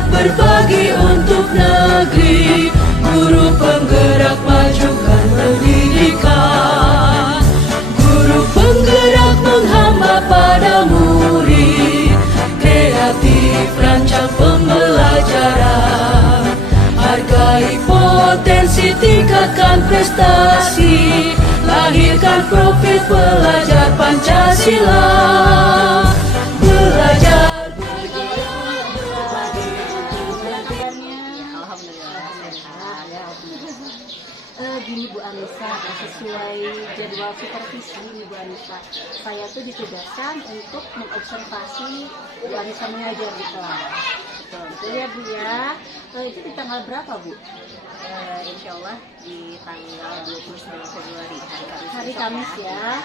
semangat berbagi untuk negeri, guru penggerak majukan pendidikan, guru penggerak menghamba pada murid, kreatif rancang pembelajaran, hargai potensi, tingkatkan prestasi, lahirkan profil pelajar Pancasila. Belajar gini Bu Anissa, sesuai jadwal supervisi nih Bu Anissa, saya tuh ditugaskan untuk mengobservasi Bu Anissa mengajar di kelas. Betul ya Bu ya. Itu di tanggal berapa Bu? Insya Allah di tanggal 29 Februari hari Kamis ya.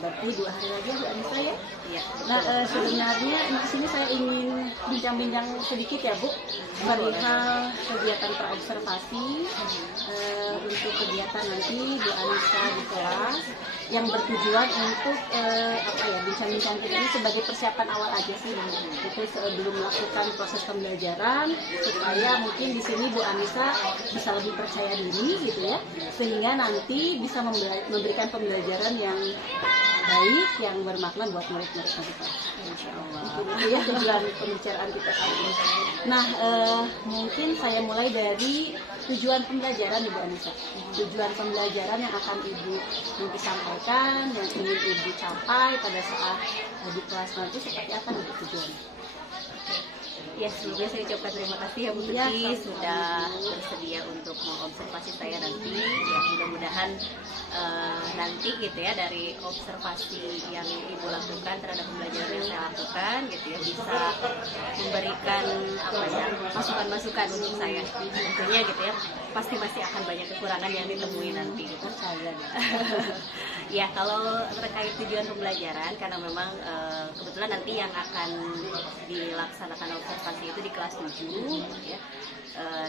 Berarti 2 hari lagi Bu Anissa ya? Iya. Nah sebenarnya di sini saya ingin bincang-bincang sedikit ya Bu perihal kegiatan praobservasi untuk kegiatan nanti Bu Anissa di kelas yang bertujuan untuk bincang-bincang kita ini sebagai persiapan awal aja sih, itu sebelum melakukan proses pembelajaran supaya mungkin di sini Bu Anissa bisa lebih percaya diri gitu ya, sehingga nanti bisa memberikan pembelajaran yang baik, yang bermakna buat murid-murid kita. Insya Allah. Itu ya tujuan pembicaraan kita kali ini. Nah, mungkin saya mulai dari tujuan pembelajaran Ibu Anissa. Tujuan pembelajaran yang akan Ibu nanti sampaikan, yang ingin Ibu capai pada saat di kelas nanti seperti apa Ibu tujuannya? Ya, sebelumnya saya ucapkan terima kasih ya Bu Tuti sudah bersedia untuk mengobservasi saya nanti. Ya, mudah-mudahan nanti gitu ya dari observasi yang Ibu lakukan terhadap pembelajaran yang saya lakukan gitu ya bisa memberikan masukan-masukan untuk saya. Tentunya gitu ya pasti masih akan banyak kekurangan yang ditemui nanti gitu. Ya, kalau terkait tujuan pembelajaran, karena memang kebetulan nanti yang akan dilaksanakan observasi itu di kelas 7 ya.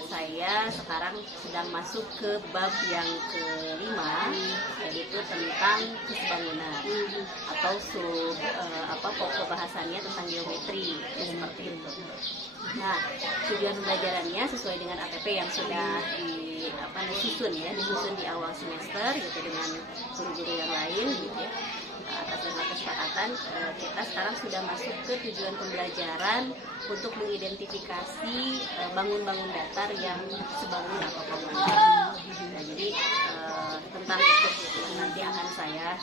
Saya sekarang sedang masuk ke bab yang kelima, yaitu tentang kesebangunan atau pokok bahasannya tentang geometri ya, seperti itu. Nah, tujuan pembelajarannya sesuai dengan ATP yang sudah disusun di awal semester gitu dengan guru-guru yang lain gitu ya. Atas dasar kesepakatan kita sekarang sudah masuk ke tujuan pembelajaran untuk mengidentifikasi bangun-bangun datar yang sebangun atau komunal. Nah, jadi tentang itu nanti akan saya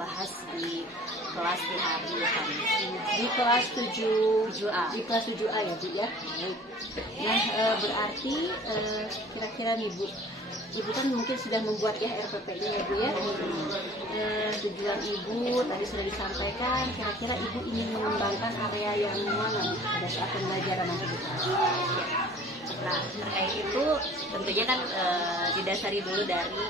bahas di kelas di hari Kamis. Di kelas 7A. Di kelas 7A ya Bu ya. Nah, berarti kira-kira nih Bu, Ibu kan mungkin sudah membuat ya RPP-nya ya Bu ya. Tujuan Ibu tadi sudah disampaikan, kira-kira Ibu ingin mengembangkan area yang mana pada saat pembelajaran nanti Bu? Nah, terkait itu tentunya kan didasari dulu dari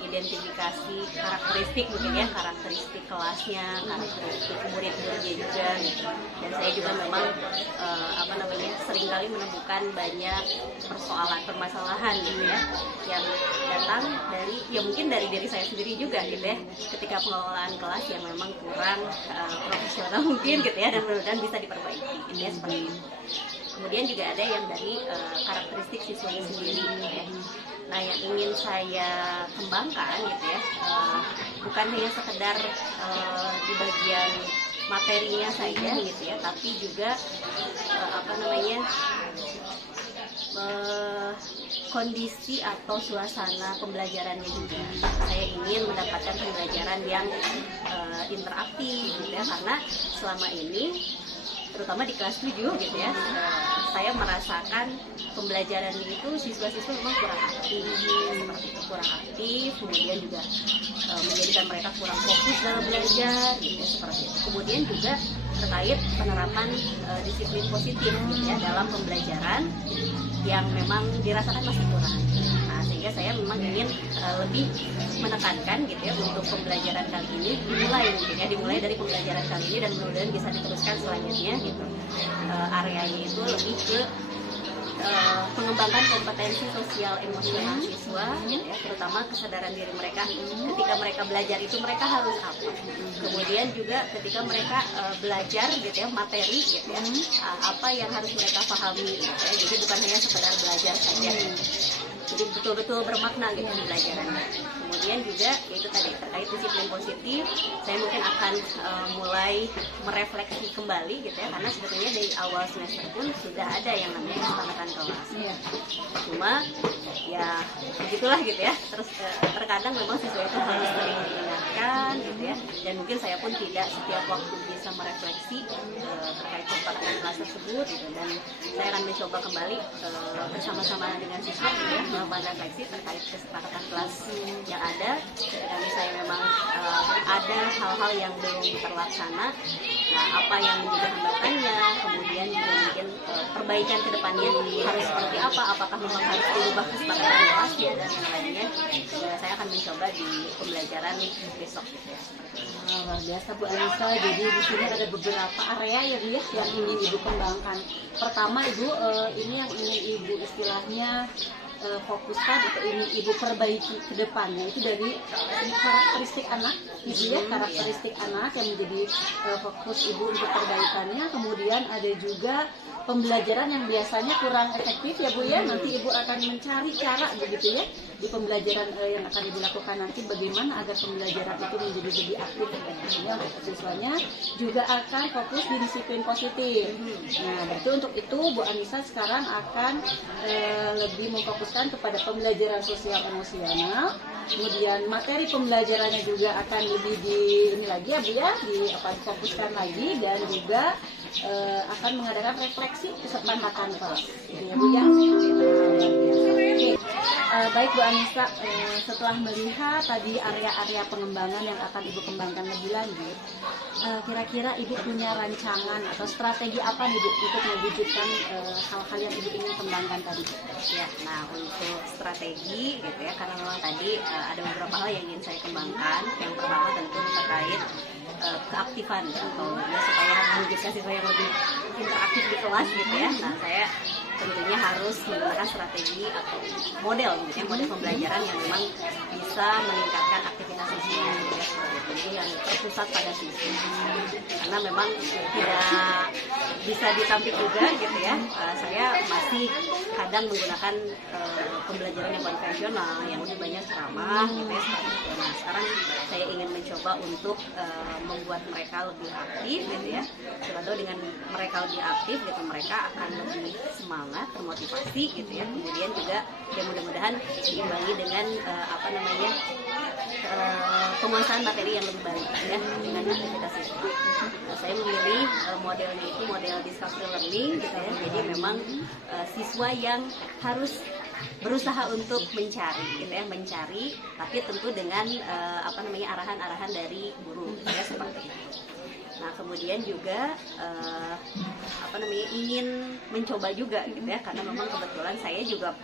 identifikasi karakteristik mungkin ya, karakteristik kelasnya, karakteristik murid-muridnya juga. Dan saya juga memang seringkali menemukan banyak permasalahan gitu ya, yang datang dari mungkin dari diri saya sendiri juga gitu ya, ketika pengelolaan kelas yang memang kurang profesional mungkin gitu ya, dan mudah-mudahan bisa diperbaiki gitu ya, seperti itu. Kemudian juga ada yang dari karakteristik siswanya sendiri ya. Nah, yang ingin saya kembangkan gitu ya, bukan hanya sekedar di bagian materinya saja gitu ya, tapi juga kondisi atau suasana pembelajarannya juga. Saya ingin mendapatkan pembelajaran yang interaktif gitu ya, karena selama ini terutama di kelas 7 gitu ya, saya merasakan pembelajaran itu siswa-siswa memang kurang aktif, seperti itu, kurang aktif, kemudian juga menjadikan mereka kurang fokus dalam belajar gitu, seperti itu. Kemudian juga terkait penerapan disiplin positif gitu ya dalam pembelajaran yang memang dirasakan masih kurang. Nah, sehingga saya memang ingin lebih menekankan gitu ya untuk pembelajaran kali ini dimulai dari pembelajaran kali ini, dan mudah-mudahan bisa diteruskan selanjutnya gitu. Areanya itu lebih ke mengembangkan kompetensi sosial emosional siswa, gitu ya, terutama kesadaran diri mereka ketika mereka belajar itu mereka harus apa. Kemudian juga ketika mereka belajar gitu ya materi gitu ya, apa yang harus mereka pahami gitu ya. Jadi bukan hanya sekedar belajar saja. Jadi betul-betul bermakna gitu pembelajarannya. Kemudian juga yaitu tadi terkait disiplin positif, saya mungkin akan mulai merefleksi kembali gitu ya, karena sebetulnya dari awal semester pun sudah ada yang namanya kesepakatan kelas. Cuma ya begitulah gitu ya. Terus terkadang memang siswa itu harus sering diingatkan gitu ya, dan mungkin saya pun tidak setiap waktu bisa merefleksi terkait kesepakatan kelas tersebut gitu, dan saya akan mencoba kembali bersama-sama dengan siswa gitu ya, melakukan refleksi terkait kesepakatan kelas yang ada. Ketika misalnya memang ada hal-hal yang belum terlaksana, nah apa yang menjadi hambatannya, kemudian juga mungkin perbaikan ke depannya harus seperti apa, apakah memang harus diubah kesepakatan kelasnya dan yang lainnya, saya akan mencoba di pembelajaran besok gitu ya. Luar biasa Bu Anissa. Jadi di sini ada beberapa area ya Bu ya yang ingin Ibu kembangkan. Pertama Ibu, ini yang ingin Ibu istilahnya fokuskan atau ini Ibu perbaiki ke depannya itu dari karakteristik anak Ibu ya, karakteristik anak yang menjadi fokus Ibu untuk perbaikannya. Kemudian ada juga pembelajaran yang biasanya kurang efektif ya Bu ya, nanti Ibu akan mencari cara begitu ya di pembelajaran yang akan Ibu lakukan nanti, bagaimana agar pembelajaran itu menjadi lebih aktif efektifnya untuk siswanya. Juga akan fokus di disiplin positif. Nah berarti untuk itu Bu Anissa sekarang akan lebih memfokuskan kepada pembelajaran sosial emosional. Kemudian materi pembelajarannya juga akan lebih di ini lagi ya Bu ya, difokuskan lagi, dan juga akan mengadakan refleksi kesepakatan kelas gitu ya Bu ya. Oke. Baik Bu Anissa, setelah melihat tadi area-area pengembangan yang akan Ibu kembangkan lebih lanjut, kira-kira Ibu punya rancangan atau strategi apa nih Bu untuk mewujudkan hal-hal yang Ibu ingin kembangkan tadi? Ya, nah untuk strategi gitu ya, karena memang tadi ada beberapa hal yang ingin saya kembangkan. Yang pertama tentu terkait keaktifan atau ya, supaya mewujudkan siswa yang lebih interaktif di kelas gitu ya. Nah saya tentunya harus menggunakan strategi atau model gitu ya, model pembelajaran yang memang bisa meningkatkan aktivitas siswa gitu ya, jadi yang terpusat pada siswa, karena memang tidak bisa ditampik juga gitu ya. Saya masih kadang menggunakan pembelajaran yang konvensional yang lebih banyak ceramah gitu ya, seperti itu. Nah sekarang saya ingin mencoba untuk membuat mereka lebih aktif gitu ya. Siapa tahu dengan mereka lebih aktif gitu, mereka akan lebih semangat, termotivasi gitu ya. Kemudian juga ya mudah-mudahan diimbangi dengan penguasaan materi yang lebih baik ya dengan aktivitas siswa. Nah, saya memilih modelnya itu model discovery learning gitu ya. Jadi memang siswa yang harus berusaha untuk mencari gitu ya, mencari, tapi tentu dengan arahan-arahan dari guru gitu ya, seperti itu. Nah kemudian juga ingin mencoba juga gitu ya, karena memang kebetulan saya juga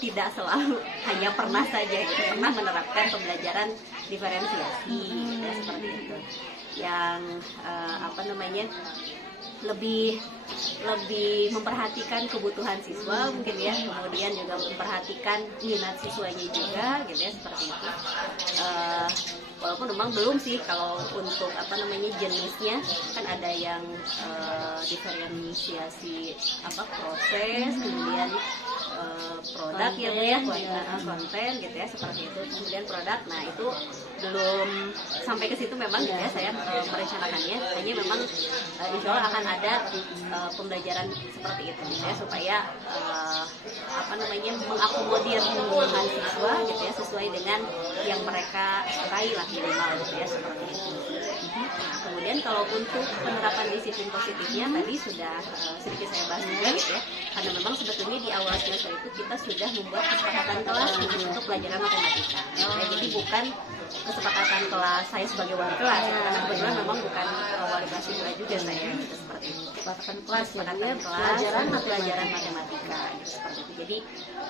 tidak selalu hanya pernah saja gitu, pernah menerapkan pembelajaran diferensiasi gitu ya, seperti itu, yang lebih memperhatikan kebutuhan siswa mungkin ya, kemudian juga memperhatikan minat siswanya juga gitu ya, seperti itu. Walaupun memang belum sih kalau untuk jenisnya, kan ada yang diferensiasi proses, kemudian produk ya konten gitu ya, seperti itu, kemudian produk. Nah itu belum sampai ke situ memang gitu ya, saya merencanakannya, hanya memang insya Allah akan ada pembelajaran seperti itu gitu ya, supaya mengakomodir kebutuhan siswa gitu ya, sesuai dengan yang mereka sukai lah minimal gitu ya, seperti itu. Nah, kemudian kalau untuk penerapan disiplin positifnya tadi sudah sedikit saya bahas juga gitu ya, karena memang sebetulnya di awal semester itu kita sudah membuat kesepakatan kelas untuk pelajaran matematika. Jadi bukan kesepakatan kelas saya sebagai wali kelas, karena kebetulan memang bukan wali kelas juga saya gitu, seperti itu. Kesepakatan kelas ya, Kesepakatan dia kelas, pelajaran matematika gitu, seperti itu. Jadi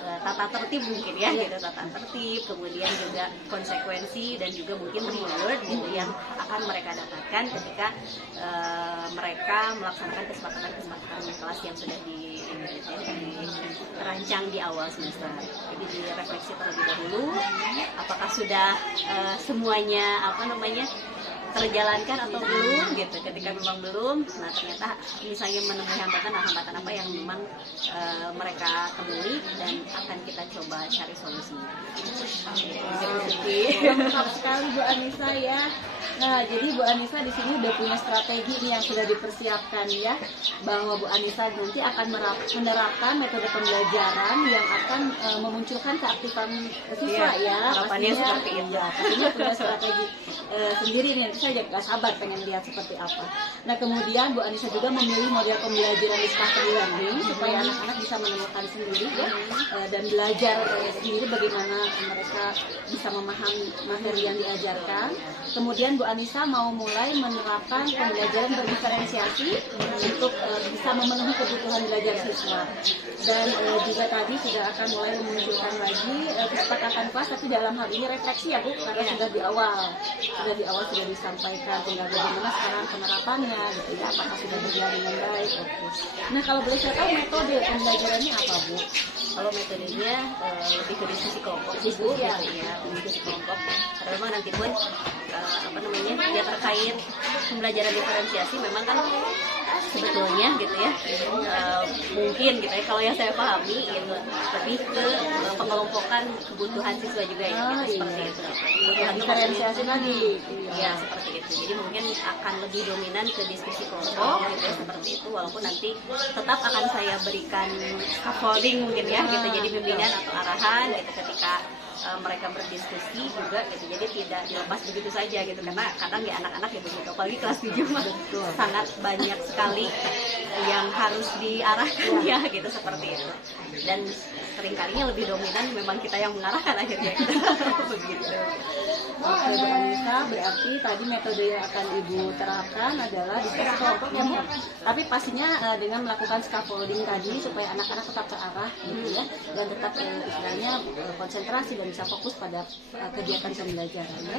tata tertib mungkin ya gitu, tata tertib, kemudian juga konsekuensi dan juga mungkin reward gitu yang akan mereka dapatkan ketika mereka melaksanakan kesepakatan kelas yang sudah dirancang di awal semester. Jadi direfleksi terlebih dahulu apakah sudah semuanya terjalankan atau belum gitu. Ketika memang belum, nah ternyata misalnya menemui hambatan apa yang memang mereka temui dan akan kita coba cari solusinya. lengkap sekali Bu Anissa ya. Nah, jadi Bu Anissa di sini udah punya strategi nih yang sudah dipersiapkan ya, bahwa Bu Anissa nanti akan menerapkan metode pembelajaran yang akan memunculkan keaktifan siswa ya. Harapannya seperti itu. Ya, pastinya punya strategi sendiri nih. Nanti saya gak sabar pengen lihat seperti apa. Nah, kemudian Bu Anissa juga memilih model pembelajaran discovery learning supaya anak-anak bisa menemukan sendiri ya, dan belajar sendiri bagaimana mereka bisa memahami materi yang diajarkan. Kemudian Bu Anissa mau mulai menerapkan pembelajaran berdiferensiasi untuk bisa memenuhi kebutuhan belajar siswa. Dan juga tadi sudah akan mulai memunculkan lagi kesepakatan kelas, tapi dalam hal ini refleksi ya Bu, karena sudah di awal sudah disampaikan, tinggal bagaimana sekarang penerapannya gitu ya, apakah sudah berjalan dengan baik. Oke. Nah, kalau boleh saya tahu metode pembelajarannya apa Bu? Kalau metodenya lebih ke diskusi kelompok sih Bu, Ya. gitu ya, diskusi kelompok. Karena memang nanti pun ya terkait pembelajaran diferensiasi memang kan sebetulnya gitu ya, mungkin gitu ya, kalau yang saya pahami gitu, lebih ke pengelompokan kebutuhan siswa juga ya, gitu, seperti itu. Kebutuhan Diferensiasi lagi. ya seperti itu. Jadi mungkin akan lebih dominan ke diskusi kelompok gitu ya, seperti itu, walaupun nanti tetap akan saya berikan scaffolding mungkin ya gitu, jadi bimbingan atau arahan gitu ketika mereka berdiskusi juga gitu, jadi tidak dilepas begitu saja gitu, karena kadang ya anak-anak ya begitu, apalagi kelas 7 mah sangat banyak sekali yang harus diarahkan ya gitu, seperti itu. Dan seringkalinya lebih dominan memang kita yang mengarahkan akhirnya gitu. Begitu. Oke Bu Anissa, berarti tadi metode yang akan Ibu terapkan adalah diskusi kelompok ya Bu. Tapi pastinya dengan melakukan scaffolding tadi supaya anak-anak tetap terarah gitu ya, dan tetap istilahnya konsentrasi dan bisa fokus pada kegiatan pembelajaran ya.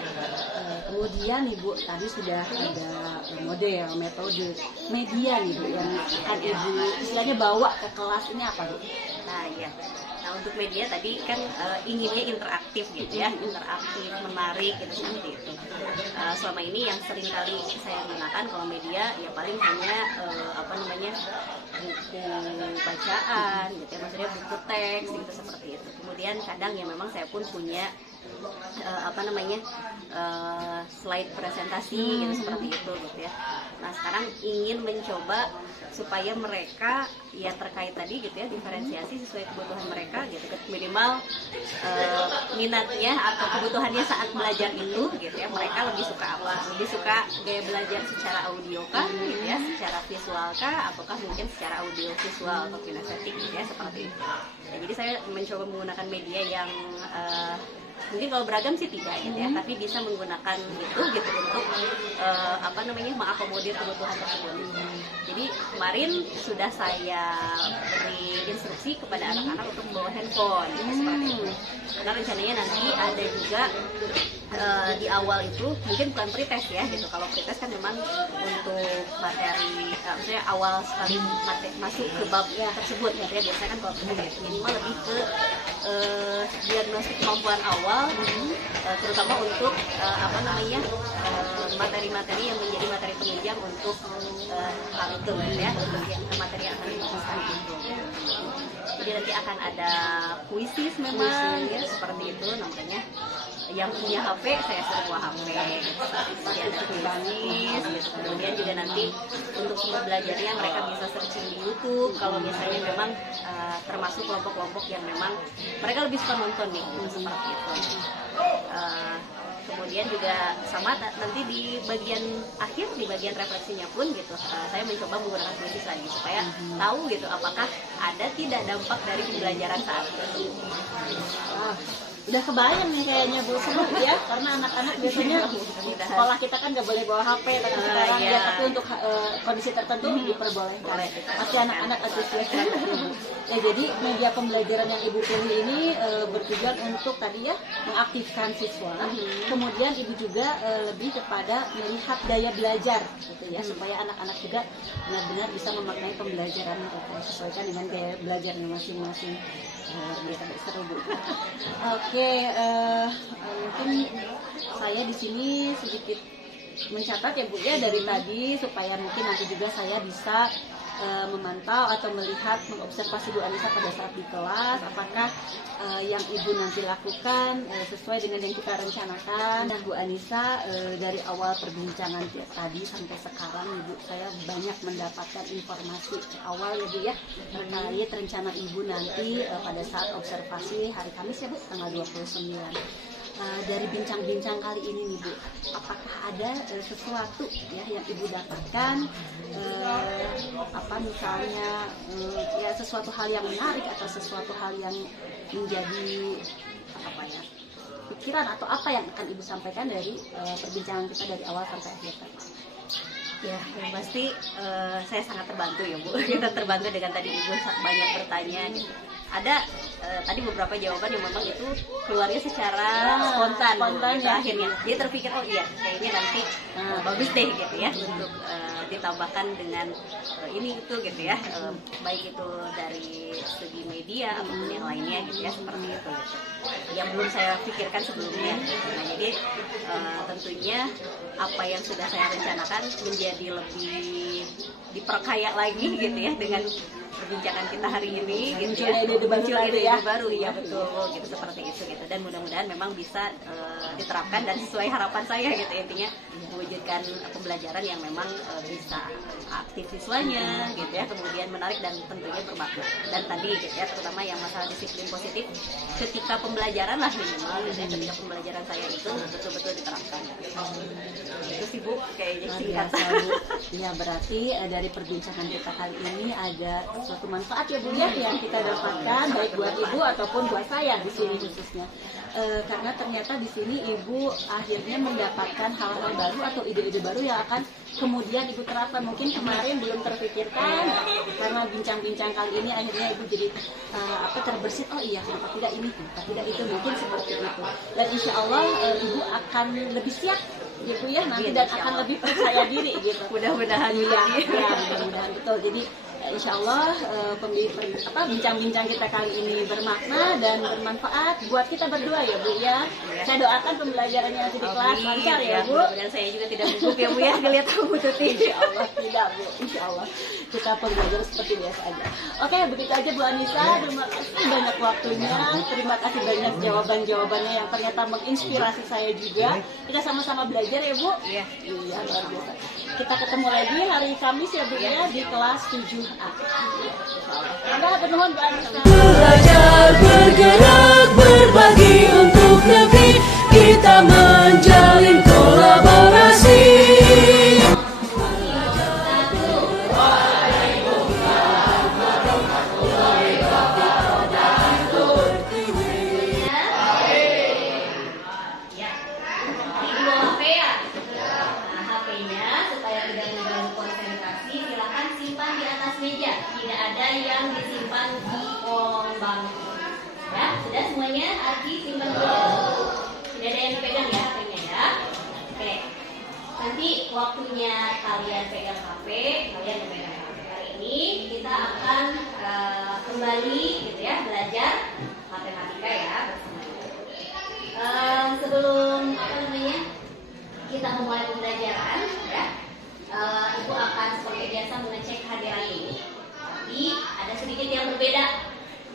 Kemudian Ibu tadi sudah ada model, metode, media nih Bu yang akan Ibu istilahnya bawa ke kelas ini apa Bu? Nah ya, nah untuk media tadi kan inginnya interaktif gitu ya, interaktif, menarik gitu, seperti itu. Selama ini yang sering kali saya gunakan kalau media ya paling hanya buku bacaan gitu ya, maksudnya buku teks gitu, seperti itu. Kemudian kadang ya memang saya pun punya slide presentasi gitu, seperti itu gitu ya. Nah sekarang ingin mencoba supaya mereka ya terkait tadi gitu ya, diferensiasi sesuai kebutuhan mereka gitu, minimal minatnya atau kebutuhannya saat belajar itu gitu ya, mereka lebih suka apa, lebih suka gaya belajar secara audio kah gitu ya, secara visual kah, ataukah mungkin secara audio visual atau kinestetik gitu ya, seperti itu. Ya, jadi saya mencoba menggunakan media yang mungkin kalau beragam sih tidak gitu ya, tapi bisa menggunakan itu gitu untuk mengakomodir kebutuhan tersebut. Jadi kemarin sudah saya beri instruksi kepada anak-anak untuk membawa handphone gitu, seperti itu. Karena rencananya nanti ada juga di awal itu mungkin bukan pretest ya gitu. Kalau pretest kan memang untuk materi maksudnya awal sekali masuk ke bab tersebut gitu ya. Biasanya kan kalau pretest minimal lebih ke diagnostik kemampuan awal, terutama untuk materi-materi yang menjadi materi penunjang untuk hal itu ya, untuk materi yang akan difokuskan itu. Jadi nanti akan ada kuisis memang ya, seperti itu namanya. Yang punya HP saya suruh bawa HP, yang bagus gitu. Kemudian juga nanti untuk semua belajarnya mereka bisa searching di YouTube. Kalau misalnya memang termasuk kelompok-kelompok yang memang mereka lebih suka nonton nih, seperti itu. Kemudian juga sama nanti di bagian akhir, di bagian refleksinya pun gitu, saya mencoba menggunakan kuisis lagi supaya tahu gitu apakah ada tidak dampak dari pembelajaran saat itu. Udah kebayang nih kayaknya Bu, seru ya, karena anak-anak biasanya di sekolah kita kan nggak boleh bawa HP, tapi sekarang iya. ya, tapi untuk kondisi tertentu diperbolehkan. Pasti anak-anak antusias banget ya Bu. Ya, jadi media pembelajaran yang Ibu pilih ini bertujuan untuk tadi ya mengaktifkan siswa. Kemudian Ibu juga lebih kepada melihat daya belajar gitu ya, supaya anak-anak juga benar-benar bisa memaknai pembelajaran mereka sesuaikan dengan gaya belajarnya masing-masing. Biasa seru Bu. Oke, mungkin saya di sini sedikit mencatat ya Bu ya dari tadi, supaya mungkin nanti juga saya bisa memantau atau melihat, mengobservasi Bu Anissa pada saat di kelas, apakah yang Ibu nanti lakukan sesuai dengan yang kita rencanakan. Nah Bu Anissa, dari awal perbincangan tadi sampai sekarang Ibu, saya banyak mendapatkan informasi awal ya Bu ya, terkait rencana Ibu nanti pada saat observasi hari Kamis ya Bu, tanggal 29. Dari bincang-bincang kali ini nih Bu, apakah ada sesuatu ya yang Ibu dapatkan, apa misalnya ya sesuatu hal yang menarik atau sesuatu hal yang menjadi apa ya pikiran atau apa yang akan Ibu sampaikan dari perbincangan kita dari awal sampai akhir tadi? Ya, yang pasti saya sangat terbantu ya Bu. Kita terbantu dengan tadi Ibu banyak bertanya gitu. Ada tadi beberapa jawaban yang memang itu keluarnya secara spontan gitu, ya. akhirnya dia terpikir, oh iya kayaknya nanti bagus deh gitu ya untuk ditambahkan dengan ini itu gitu ya, baik itu dari segi media ataupun yang lainnya gitu ya, seperti itu gitu, yang belum saya pikirkan sebelumnya gitu. Nah jadi tentunya apa yang sudah saya rencanakan menjadi lebih diperkaya lagi gitu ya dengan perbincangan kita hari ini gitu ya, muncul ide baru ya, betul gitu, seperti itu gitu, dan mudah-mudahan memang bisa diterapkan dan sesuai harapan saya gitu, intinya mewujudkan pembelajaran yang memang bisa aktif siswanya gitu ya, kemudian menarik dan tentunya bermakna. Dan tadi gitu ya, terutama yang masalah disiplin positif ketika pembelajaran lah minimal gitu ya, ketika pembelajaran saya itu betul-betul diterapkan. Itu sih Bu kayaknya singkat. Ya berarti dari perbincangan kita kali ini ada suatu manfaat ya Bu ya yang kita dapatkan, baik buat Ibu ataupun buat saya di sini khususnya. Karena ternyata di sini Ibu akhirnya mendapatkan hal-hal baru atau ide-ide baru yang akan kemudian Ibu terapkan. Mungkin kemarin belum terpikirkan, karena bincang-bincang kali ini akhirnya Ibu jadi terbersit, oh iya kenapa tidak ini, kenapa tidak itu, mungkin seperti itu. Dan insya Allah Ibu akan lebih siap gitu ya nanti, dan akan lebih percaya diri gitu. Mudah-mudahan ya, mudah-mudahan betul. Jadi insya Allah bincang-bincang kita kali ini bermakna dan bermanfaat buat kita berdua ya Bu ya. Saya doakan pembelajarannya nanti di kelas lancar ya Bu. Dan saya juga tidak gugup ya Bu ya ngelihat Bu Tuti. Insya Allah tidak Bu, insya Allah kita pembelajar seperti biasa aja. Oke, begitu aja Bu Anissa. Terima kasih banyak waktunya, terima kasih banyak jawaban-jawabannya yang ternyata menginspirasi saya juga. Kita sama-sama belajar ya Bu. Iya, luar biasa. Kita ketemu lagi hari Kamis ya Bu ya di kelas 7A. Insyaallah. Bernuhun Bu Anissa. Belajar, bergerak, berbagi untuk negeri, kita menjalin kolaborasi. Yang disimpan di kolong bangku ya, sudah semuanya disimpan dulu, tidak ada yang dipegang ya HP-nya ya. Oke, nanti waktunya kalian pegang HP, kalian pegang HP. Hari ini kita akan kembali gitu ya belajar matematika ya bersama. Sebelum kita memulai pembelajaran ya, Ibu akan seperti biasa mengecek kehadiran ini. Tapi ada sedikit yang berbeda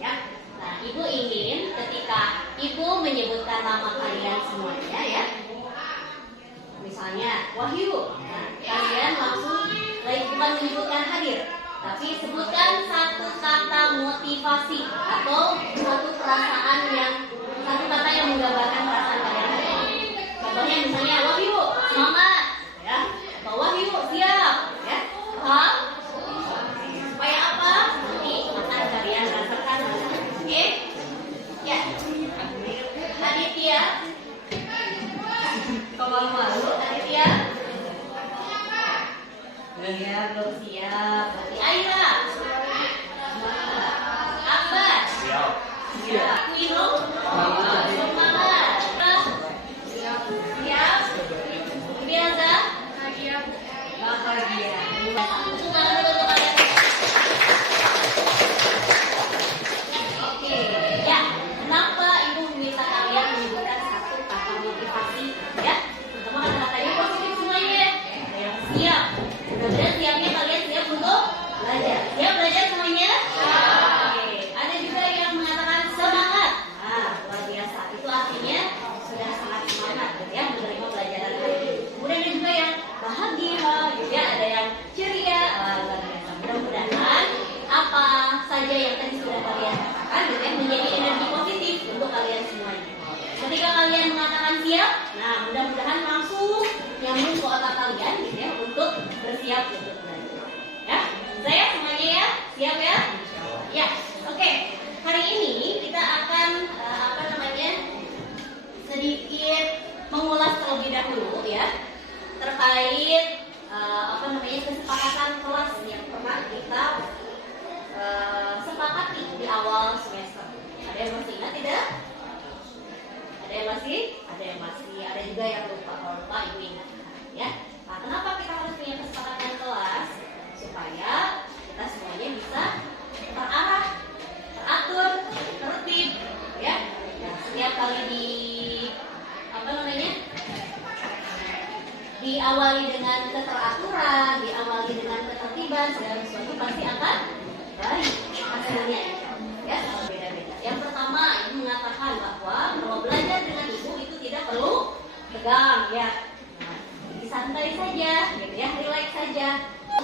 ya. Nah, Ibu ingin ketika Ibu menyebutkan nama kalian semuanya ya, misalnya Wahyu, nah, kalian langsung bukan menyebutkan hadir, tapi sebutkan satu kata motivasi atau satu perasaan satu kata yang menggambarkan perasaan kalian hari ini. Contohnya misalnya Wahyu semangat ya, atau Wahyu siap ya, paham? Supaya apa? Nanti akan kalian rasakan. Oke? Ya. Lalu tadi siap? Ya, belum siap. Berarti Aira. Akbar. Siap. Wino. Semangat. Siap. Biasa. Bahagia. Semangat dulu untuk kalian. Oke, ya. Kenapa ibu meminta kalian menyebutkan satu kata motivasi? Ya, pertama kata-katanya positif semuanya. Ada yang siap. Mudah-mudahan siapnya kalian siap untuk belajar. Siap belajar semuanya? Oke. Ada juga yang mengatakan semangat. Nah, luar biasa. Itu artinya sudah sangat semangat, gitu ya, menerima pelajaran hari ini. Kemudian ada juga yang bahagia, gitu ya. Ada yang ceria. Luar biasa. Mudah-mudahan apa saja yang tadi sudah kalian katakan, gitu ya, menjadi energi positif untuk kalian semuanya. Ketika kalian mengatakan siap, nah mudah-mudahan langsung nyambung ke otak kalian, gitu ya, untuk bersiap untuk belajar. Ya, saya semuanya ya, siap ya? Ya, oke. Hari ini kita akan sedikit mengulas terlebih dahulu ya terkait kesepakatan kelas yang pernah kita sepakati di awal semester. Ada yang masih ingat tidak? Ada yang masih? Ada yang masih. Ada juga yang lupa. Kalau lupa ibu ingat ya. Nah, kenapa kita harus punya kesepakatan kelas? Supaya kita semuanya bisa terarah, teratur, tertib ya. Nah, setiap kali diawali dengan keteraturan, diawali dengan ketertiban, segala sesuatu pasti akan baik hasilnya ya, beda-beda. Yang pertama, ibu mengatakan bahwa kalau belajar dengan ibu itu tidak perlu tegang ya. Nah, santai saja, gitu ya, relax saja,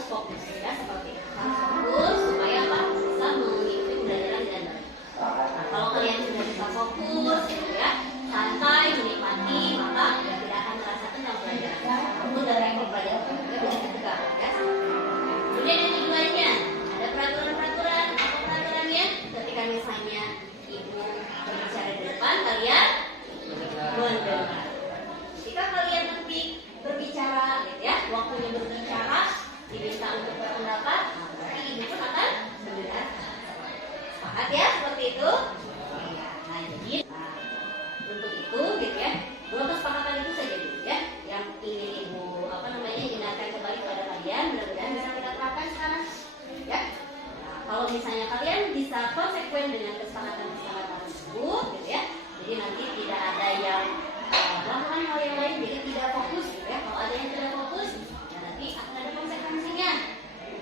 fokus ya, seperti itu. Harus fokus supaya apa? Bisa mengikuti pelajaran dengan baik. Nah, kalau kalian sudah bisa fokus, gitu ya, santai, menikmati, maka ya tidak akan terasa tentang pelajaran. Kamu dari pelajaran juga bisa tegang ya. Kemudian yang keduanya, ada peraturan-peraturan. Apa peraturannya? Ketika misalnya ibu berbicara di depan, kalian mendengar. Jika kalian nanti berbicara, gitu ya, waktunya berbicara, diminta untuk berpendapat, berarti ibu pun akan mendengar. Sepakat ya, seperti itu? Nah, jadi untuk itu, gitu ya, dua kesepakatan itu saja dulu ya, yang ingin ibu ingatkan kembali kepada kalian. Mudah-mudahan bisa kita terapkan sekarang ya. Nah, kalau misalnya kalian bisa konsekuen dengan kesepakatan-kesepakatan tersebut, gitu ya, jadi nanti tidak ada yang melakukan hal yang lain, jadi tidak fokus, gitu ya. Kalau ada yang tidak fokus, ya nanti akan ada konsekuensinya.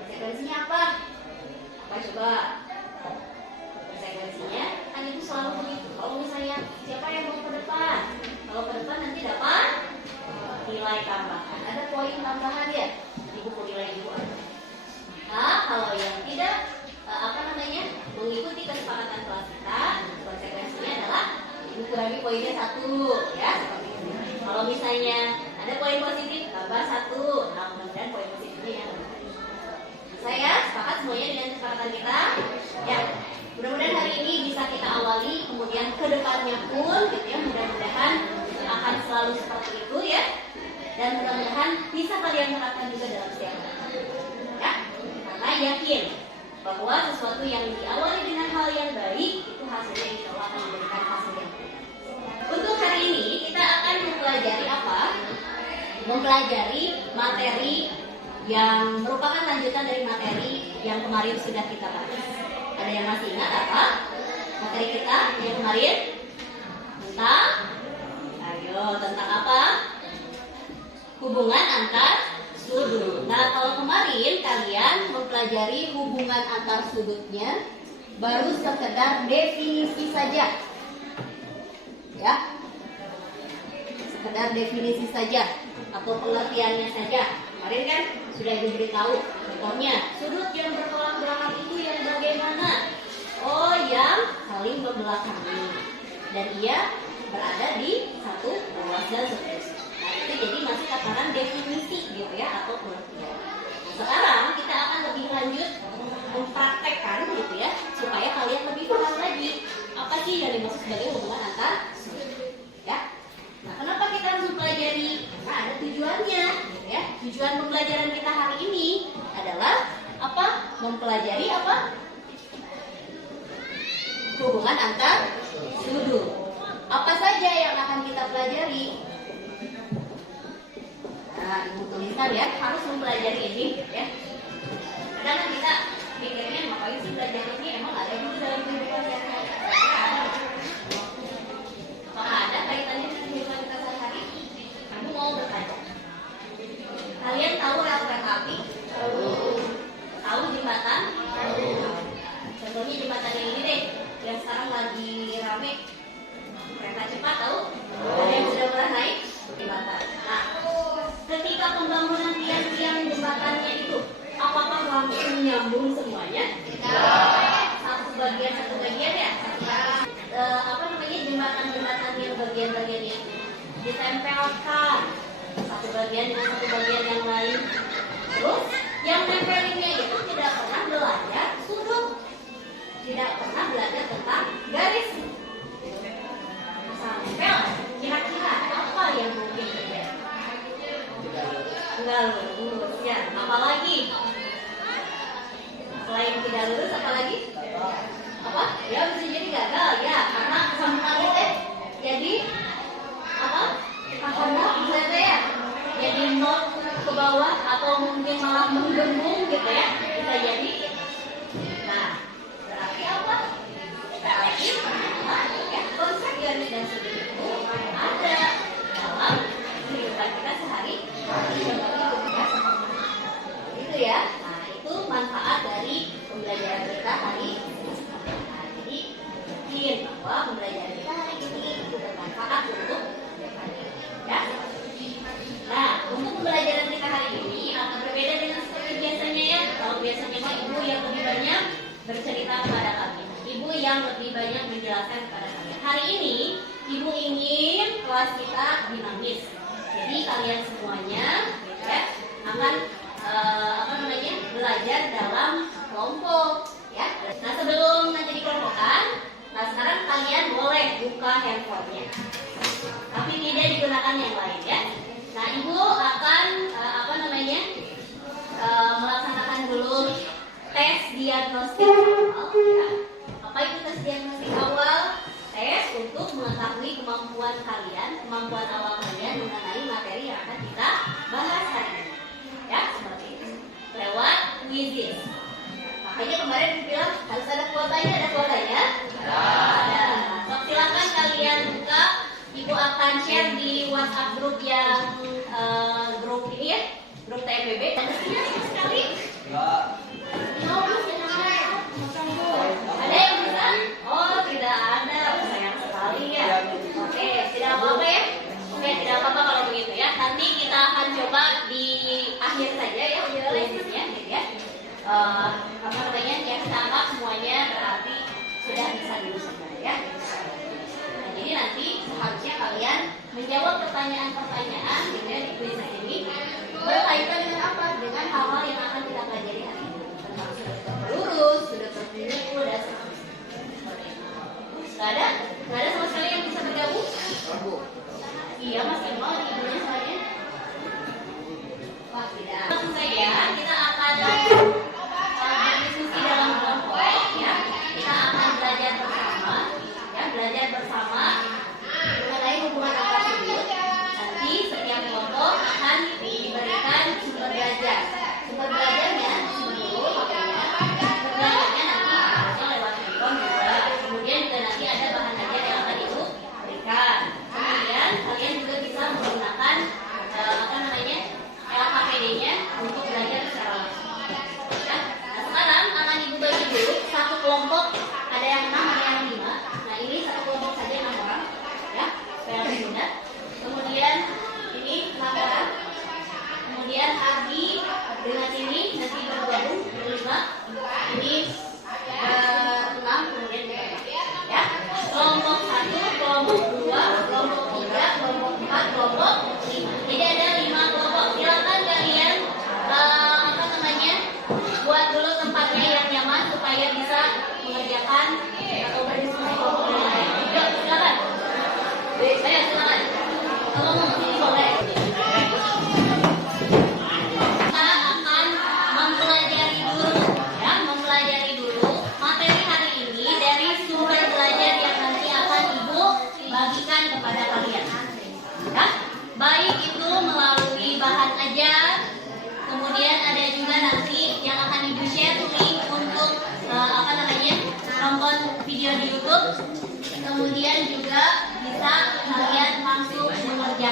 Konsekuensinya apa? Apa coba? Konsekuensinya kan itu selalu begitu. Kalau misalnya siapa yang mau ke depan, kalau ke depan nanti dapat nilai tambahan, ada poin tambahan ya di buku nilai 2. Nah, kalau yang tidak mengikuti kesepakatan kelas kita, konsekuensinya adalah ibu kurangi poinnya 1 ya, seperti itu. Kalau misalnya ada poin positif, tambah 1. Nah, mudah-mudahan poin positifnya yang saya sepakat semuanya dengan kesepakatan kita ya. Mudah-mudahan hari ini bisa kita awali, kemudian kedepannya pun, gitu ya, mudah-mudahan akan selalu seperti itu ya. Dan mudah-mudahan bisa kalian terapkan juga dalam setiap hari ya. Karena yakin bahwa sesuatu yang diawali dengan hal yang baik itu hasilnya insya Allah akan memberikan hasil yang baik. Untuk hari ini kita akan mempelajari apa? Mempelajari materi yang merupakan lanjutan dari materi yang kemarin sudah kita bahas. Ada yang masih ingat apa materi kita yang kemarin? Tentang apa? Hubungan antar sudut. Nah, kalau kemarin kalian mempelajari hubungan antar sudutnya baru sekedar definisi saja. Ya. Sekedar definisi saja atau pengertiannya saja. Kemarin kan sudah diberitahu. Contohnya, sudut yang bertolak belakang itu yang bagaimana? Oh, yang saling membelakangi. Dan ia berada di satu ruas dan seterusnya. Nah, itu jadi masih tataran definisi gitu ya, atau pengertian. Nah, sekarang kita akan lebih lanjut mempraktekkan gitu ya, supaya kalian lebih paham lagi apa sih yang dimaksud sebagai hubungan antar sudut ya. Nah, kenapa kita harus mempelajari tujuan pembelajaran kita hari ini adalah apa? Mempelajari apa? Hubungan antar sudut. Apa saja yang akan kita pelajari? Nah, ibu tuliskan ya, harus mempelajari ini ya. Kadang kan kita pikirnya ngapain sih belajar ini, emang ada juga dalam kehidupan sehari-hari? Apakah ada kaitannya dengan kehidupan kita sehari-hari? Kamu mau bertanya. Kalian tahu rel kereta api? Tahu jembatan? Contohnya jembatan yang ini deh, yang sekarang lagi rame. Kereta cepat tahu? Ada yang sudah pernah naik jembatan. Nah, ketika pembangunan tiang-tiang jembatannya itu, apakah langsung nyambung semuanya? Satu bagian ya. Apa namanya, jembatan-jembatan yang bagian-bagiannya ditempelkan satu bagian dengan satu bagian yang lain. Terus yang nempelinnya itu tidak pernah belajar sudut, tidak pernah belajar tentang garis. Nempel, kira-kira apa yang mungkin terjadi? Enggak lurus ya. Apalagi? Selain tidak lurus, apalagi? Apa? Ya bisa jadi gagal ya, karena sambungan kita jadi apa? Karena misalnya ya, jadi not ke bawah atau mungkin malah menggembung gitu ya, bisa jadi. Nah, berarti apa? Berarti ya, konsep garis dan sudut itu ada dalam kehidupan kita sehari-hari sebagai kebiasaan. Itu ya. Nah, itu manfaat dari pembelajaran kita hari ini. Nah, jadi yakin bahwa pembelajaran kita hari ini itu bermanfaat untuk ya. Nah, untuk pembelajaran kita hari ini akan berbeda dengan seperti biasanya ya. Kalau biasanya mah ibu yang lebih banyak bercerita kepada kami, ibu yang lebih banyak menjelaskan kepada kami. Hari ini ibu ingin kelas kita dinamis. Jadi kalian semuanya ya, akan apa namanya, belajar dalam kelompok ya. Nah, sebelum nanti dikelompokkan, nah sekarang kalian boleh buka handphonenya, tapi tidak digunakan yang lain ya. Nah, ibu akan apa namanya, melaksanakan dulu tes diagnostik awal ya. Apa itu tes diagnostik awal? Tes untuk mengetahui kemampuan kalian, kemampuan awal kalian mengenai materi yang akan kita bahas hari ini ya, seperti itu lewat quizzes. Makanya kemarin dibilang harus ada kuotanya, ada kuotanya? Ada. So, silakan kalian buka. Ibu akan share di WhatsApp grup yang grup ini ya, grup TMBB. Dan isinya sekali. Ada yang bisa? Oh, tidak ada. Sayang sekali ya. Oke, tidak apa-apa ya. Oke, tidak apa-apa kalau begitu ya. Nanti kita akan coba di akhir saja ya, lesnya ya. Apa namanya, yang kita anggap semuanya berarti sudah bisa dulu sebenarnya ya. Nah, jadi nanti seharusnya kalian menjawab pertanyaan-pertanyaan dengan di kuis ini berkaitan dengan apa? Dengan hal-hal yang akan kita pelajari hari ini. Tentang sudah lurus, sudah terbuku, dan seperti itu. Nggak ada sama sekali yang bisa bergabung? Iya, masih mau di ibunya soalnya. Wah, tidak. Langsung saja kita akan berdiskusi dalam kelompok ya. Kita akan belajar bersama mengenai hubungan antar sudut. Nanti setiap kelompok akan diberikan sumber belajar. Sumber belajarnya dulu makanya sumber belajarnya nanti harusnya lewat handphone juga. Kemudian juga nanti ada bahan ajar yang akan ibu berikan. Kemudian kalian juga bisa menggunakan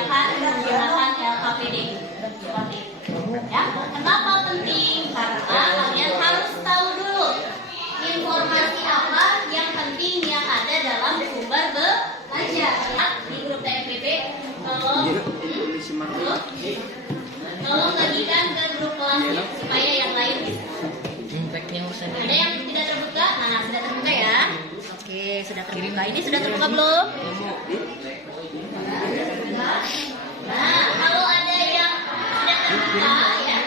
mengerjakan menggunakan LKPD. Seperti itu. Ya, kenapa penting? Karena kalian harus tahu dulu informasi apa yang penting yang ada dalam sumber belajar. Di grup TMPB tolong bagikan ke grup kelas supaya yang lain bisa. Ada yang tidak terbuka? Nah, sudah terbuka ya. Oke, sudah terbuka. Ini sudah terbuka belum? Nah, kalau ada yang sudah terbuka ya,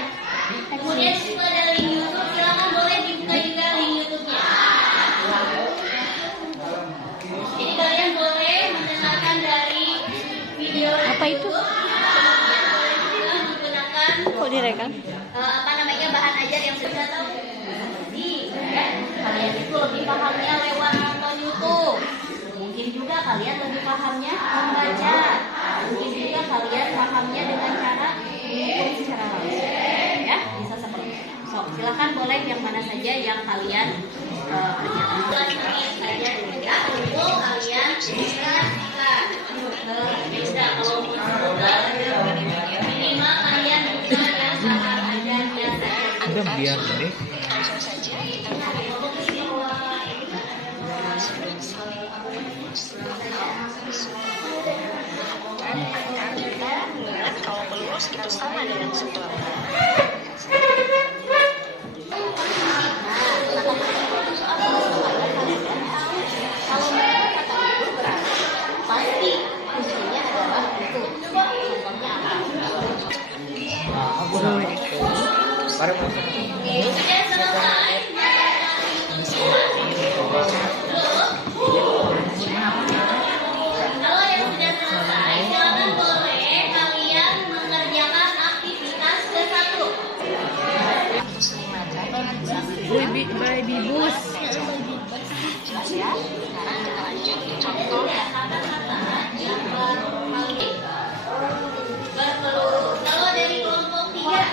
kemudian itu ada link YouTube, silakan boleh dibuka juga link YouTube-nya. Jadi kalian boleh mendengarkan dari video Apa itu? kalian boleh juga menggunakan Kok direkam? apa namanya bahan ajar yang sudah tahu. Ya, kalian itu lebih pahamnya lewat nonton YouTube. Mungkin juga kalian lebih pahamnya membaca. Mungkin juga kalian pahamnya dengan cara mengikuti secara langsung. Ya, bisa seperti itu. So, silakan boleh yang mana saja yang kalian kerjakan. Ini saja dulu ya. Untuk kalian silakan beda kalau minimal kalian buka yang sangat ajar biasa. Udah biar deh. Kalau pelurus itu sama dengan sebelah. Kalau mereka kata itu berarti pasti kuncinya adalah itu. Contohnya apa? Oke, sudah selesai. Kalau yang sudah selesai, silakan boleh kalian mengerjakan aktivitas ke-1. Baby bus. Jelas ya? Sekarang kita lanjut ke contoh. Berpeluru. Kalau dari kelompok 3,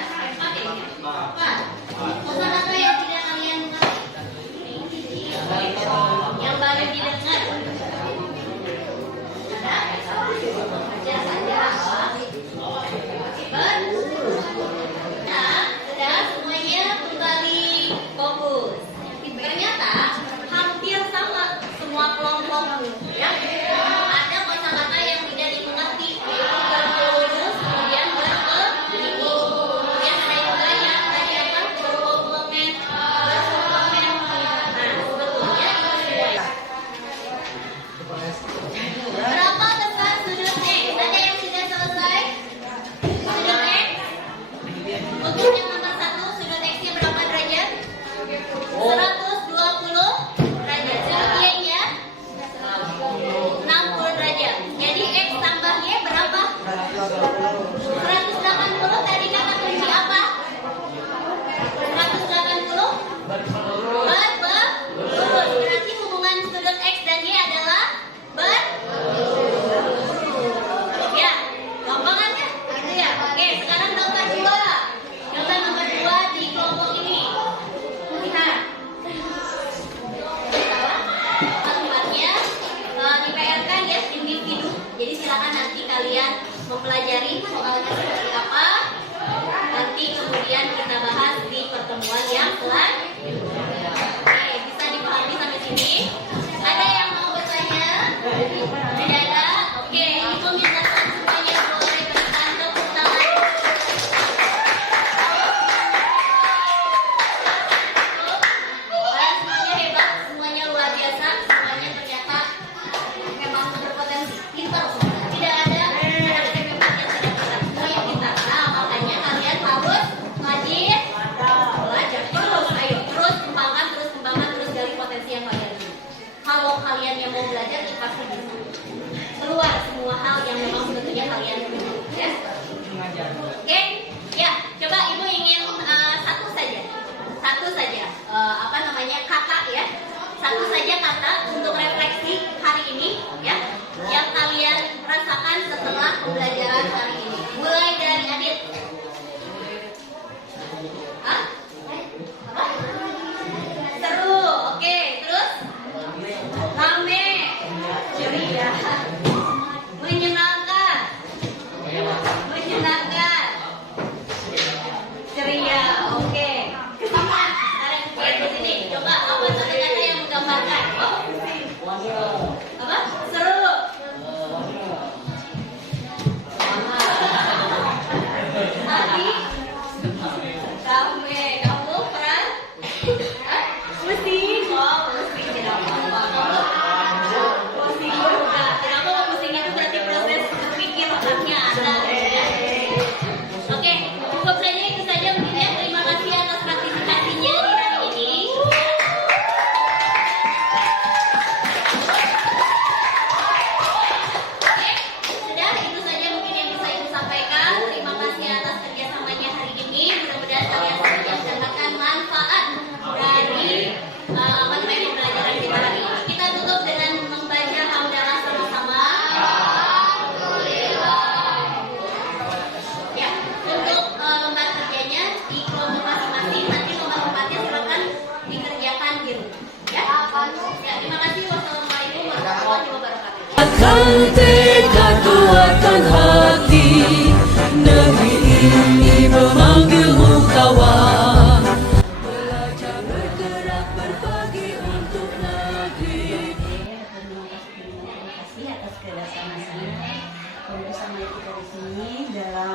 apa? Kosakata yang tidak kalian mengerti. Yang baru didengar. Baca saja apa? Nah, sudah semuanya kembali fokus. Ternyata hampir sama semua kelompok ya. Ada kosakata yang tidak dimengerti, yaitu berpelurus, kemudian berpeluru. Kemudian ada juga yang tadi apa? Berkomplement, berkomplement. Nah, sebetulnya itu sudah. Berapa besar sudut X? Ada yang sudah selesai? Sudut X? Untuk yang nomor 1, sudut X-nya berapa derajat? 120 derajat. Sudut Y-nya 60 derajat. Jadi X tambah Y berapa? 180. Tadi kata kunci apa? 180 berpelurus. Berarti hubungan sudut X dan Y adalah ya, gampang kan ya? Gitu ya. Oke, sekarang nomor 2. Coba nomor 2 di kelompok ini. Lihat. Tempatnya di PR-kan ya, individu. Jadi silakan nanti kalian mempelajari soalnya seperti apa. Nanti kemudian kita bahas di pertemuan yang selanjutnya. Oke, bisa dipahami sampai sini? Ada yang mau bertanya? Tidak ada? Oke, ibu minta semuanya boleh berikan tepuk tangan. Kalian semuanya hebat, semuanya luar biasa, semuanya ternyata memang berpotensi. Pintar semua. Tidak ada anak SMP yang tidak pintar, semuanya pintar. Nah, makanya kalian harus rajin belajar terus. Ayo, terus kembangkan, terus gali potensi yang kalian punya. Kalau kalian yang mau belajar, itu pasti bisa keluar semua hal yang memang sebetulnya kalian punya, ya. Oke, ya. Coba ibu ingin satu saja, apa namanya kata ya, satu saja kata untuk refleksi hari ini, ya, yang kalian rasakan setelah pembelajaran hari ini. Mulai dari Adit. Hah? Apa? Seru, oke. Terus? Rame, ceria, menyenangkan,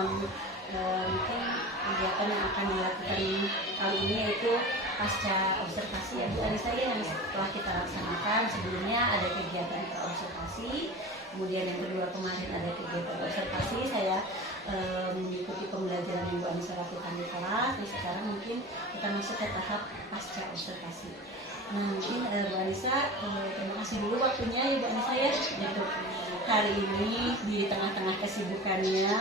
memang mungkin kegiatan yang akan dilakukan kali ini yaitu pasca observasi ya Bu Anissa yang setelah kita laksanakan. Sebelumnya ada kegiatan observasi, kemudian yang kedua kemarin ada kegiatan observasi, saya mengikuti pembelajaran yang Bu Anissa lakukan di kelas. Nah sekarang mungkin kita masuk ke tahap pasca observasi. Nah mungkin Bu Anissa, terima kasih dulu waktunya ya Bu Anissa ya untuk hari ini di tengah-tengah kesibukannya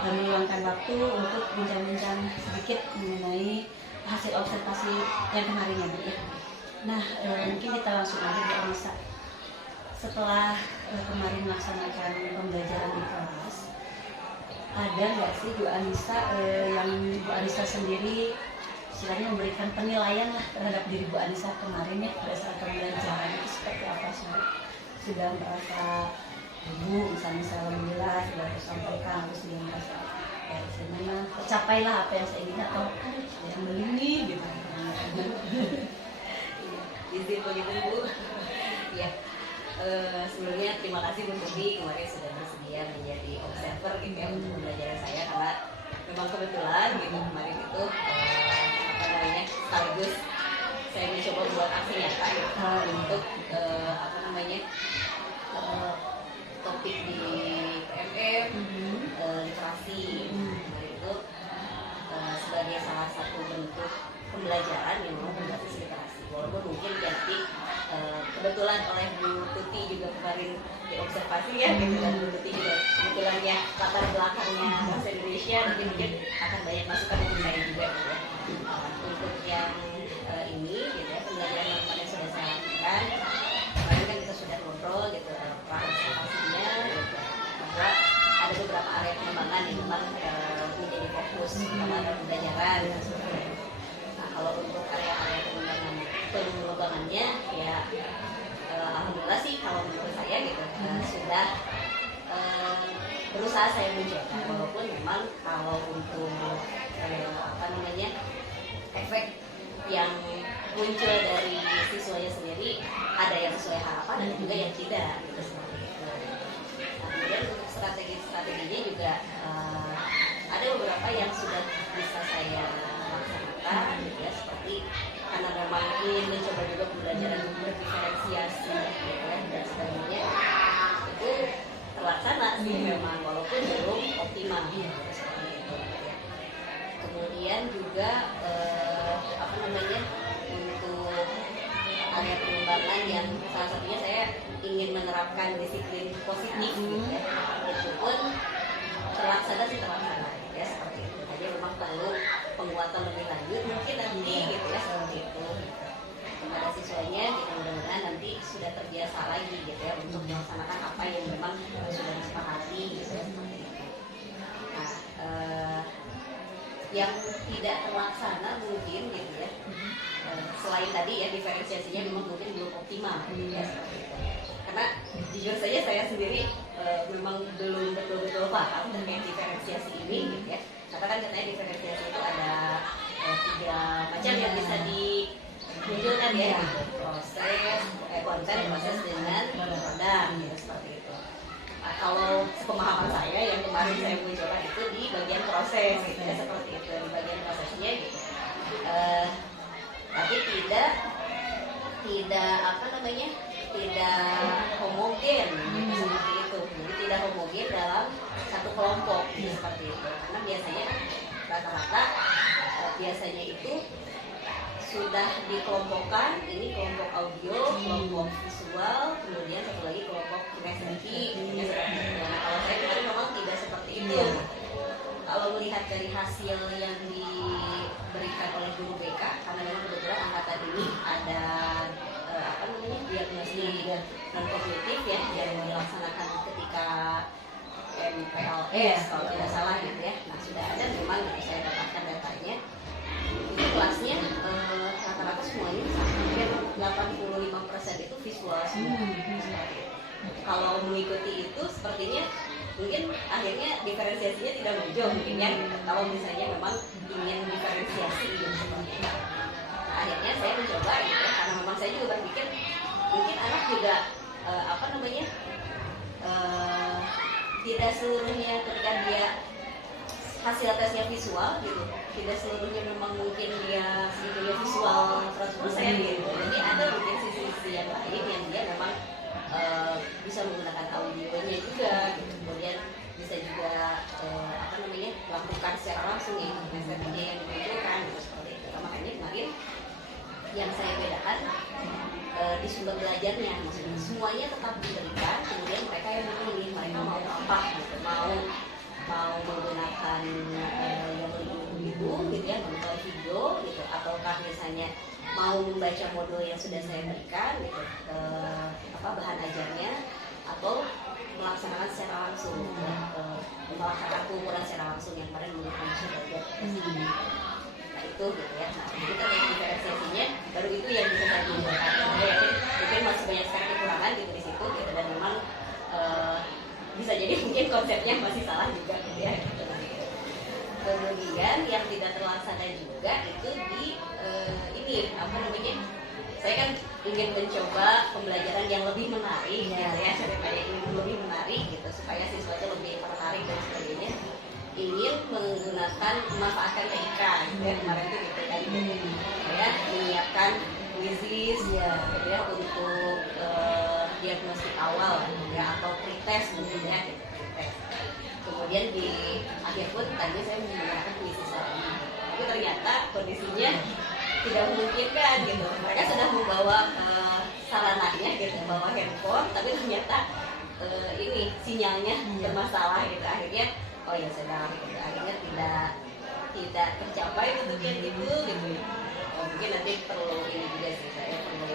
meluangkan waktu untuk bincang-bincang sedikit mengenai hasil observasi yang kemarin ya Bu ya. Nah mungkin kita langsung aja Bu Anissa. Setelah kemarin melaksanakan pembelajaran di kelas, ada nggak sih Bu Anissa yang Bu Anissa sendiri istilahnya memberikan penilaian lah terhadap diri Bu Anissa kemarin ya pada saat pembelajaran itu seperti apa sih Bu? Sudah merasa Bu misalnya alhamdulillah sudah tersampaikan, terus dia merasa ya sebenarnya tercapailah apa yang saya ingin atau yang belum nih gitu. Izin begitu Bu. Ya. Sebelumnya terima kasih Bu Tuti kemarin sudah bersedia menjadi observer gitu ya untuk pembelajaran saya, karena memang kebetulan gitu kemarin itu apa namanya sekaligus saya mencoba buat aksi nyata gitu, untuk apa namanya topik di PMF literasi. Kemarin itu sebagai salah satu bentuk pembelajaran yang memang berbasis literasi, walaupun mungkin jadi kebetulan oleh Bu Tuti juga kemarin diobservasi ya gitu, dan Bu Tuti juga kebetulan ya latar belakangnya bahasa Indonesia, nanti mungkin akan banyak masukan dari saya juga gitu ya. Untuk yang ini gitu ya, pembelajaran yang kemarin sudah saya lakukan kemarin kan kita sudah ngobrol gitu observasinya gitu, bahwa ada beberapa area pengembangan yang memang menjadi fokus pada pembelajaran. Nah kalau untuk area-area pengembangannya ya alhamdulillah sih kalau menurut saya gitu sudah berusaha saya menjaga, walaupun memang kalau untuk apa namanya efek yang muncul dari siswanya sendiri ada yang sesuai harapan dan juga yang tidak gitu, seperti itu. Nah kemudian untuk strategi-strateginya juga ada beberapa yang sudah bisa saya laksanakan gitu ya, seperti karena memang ingin mencoba juga pembelajaran berdiferensiasi gitu ya, dan sebagainya itu terlaksana sih memang, walaupun belum optimal gitu, seperti itu ya. Kemudian juga apa namanya untuk area pengembangan yang salah satunya saya ingin menerapkan disiplin positif gitu ya, itu pun terlaksana ya, seperti itu. Jadi memang perlu penguatan lebih lanjut mungkin nanti gitu ya, seperti itu kepada siswanya. Kita mudah-mudahan nanti sudah terbiasa lagi gitu ya untuk melaksanakan apa yang memang sudah disepakati gitu ya, seperti itu. Nah yang tidak terlaksana mungkin gitu ya, selain tadi ya diferensiasinya memang mungkin belum optimal gitu ya, seperti itu. Karena jujur saja saya sendiri memang belum betul-betul paham terkait diferensiasi ini gitu ya. Karena kan katanya diferensiasi itu ada 3 macam yang bisa dimunculkan ya, gitu. Konten, proses dengan produk gitu, seperti itu. Nah, kalau sepemahaman saya yang kemarin saya munculkan itu di bagian proses gitu ya, seperti itu, di bagian prosesnya gitu. Tapi tidak apa namanya, tidak homogen gitu, seperti itu. Jadi tidak homogen dalam satu kelompok gitu, seperti itu. Karena biasanya rata-rata biasanya itu sudah dikelompokkan, ini kelompok audio, kelompok visual, kemudian satu lagi kelompok kinestetik gitu, seperti itu. Nah kalau saya kemarin memang tidak seperti itu. Kalau melihat dari hasil yang diberikan oleh guru BK, karena memang kebetulan angkatan ini ada apa namanya diagnosis non kognitif ya yang dilaksanakan ketika MPLS kalau tidak salah gitu ya. Nah sudah ada memang gitu, saya dapatkan datanya. Itu kelasnya rata-rata semuanya hampir 85% itu visual semua. Kalau mengikuti itu sepertinya mungkin akhirnya diferensiasinya tidak muncul mungkin ya, kalau misalnya memang ingin diferensiasi gitu seperti itu. Nah, akhirnya saya mencoba gitu ya, karena memang saya juga berpikir mungkin anak juga apa namanya tidak seluruhnya ketika dia hasil tesnya visual gitu, tidak seluruhnya memang mungkin dia sebetulnya visual 100% gitu. Jadi ada mungkin sisi-sisi yang lain yang dia memang bisa menggunakan audionya juga gitu. Kemudian bisa juga melakukan secara langsung ya metodenya yang dimunculkan gitu, seperti itu. Makanya kemarin yang saya bedakan di sumber belajarnya, maksudnya semuanya tetap diberikan, kemudian mereka yang memilih mereka mau apa gitu, mau menggunakan yang ibu gitu ya, menonton video gitu, ataukah misalnya mau membaca modul yang sudah saya berikan gitu, bahan ajarnya, atau melaksanakan secara langsung melaksanakan pengukuran secara langsung yang kemarin menggunakan belajar. Nah itu gitu ya. Nah kita lihat diferensiasinya, baru itu yang bisa saya tunjukkan. Mungkin masih banyak sekali kekurangan gitu di situ gitu, dan memang bisa jadi mungkin konsepnya masih salah juga gitu ya. Kemudian yang tidak terlaksana juga itu di saya kan ingin mencoba pembelajaran yang lebih menarik gitu ya, ceritanya ingin lebih menarik gitu supaya siswa itu lebih tertarik dan sebagainya, ingin menggunakan memanfaatkan TIK gitu ya, kemarin itu gitu kan, saya menyiapkan quizzes gitu ya untuk diagnostik awal ya, atau pretest mungkin ya gitu, pretest. Kemudian di akhir pun tadi saya menggunakan quizzes lagi, tapi ternyata kondisinya tidak memungkinkan gitu. Mereka sudah membawa sarananya gitu, bawa handphone, tapi ternyata ini sinyalnya bermasalah gitu. Akhirnya oh ya sudah gitu. Akhirnya tidak tercapai untuk yang itu gitu. Mungkin nanti perlu ini juga sih, saya perlu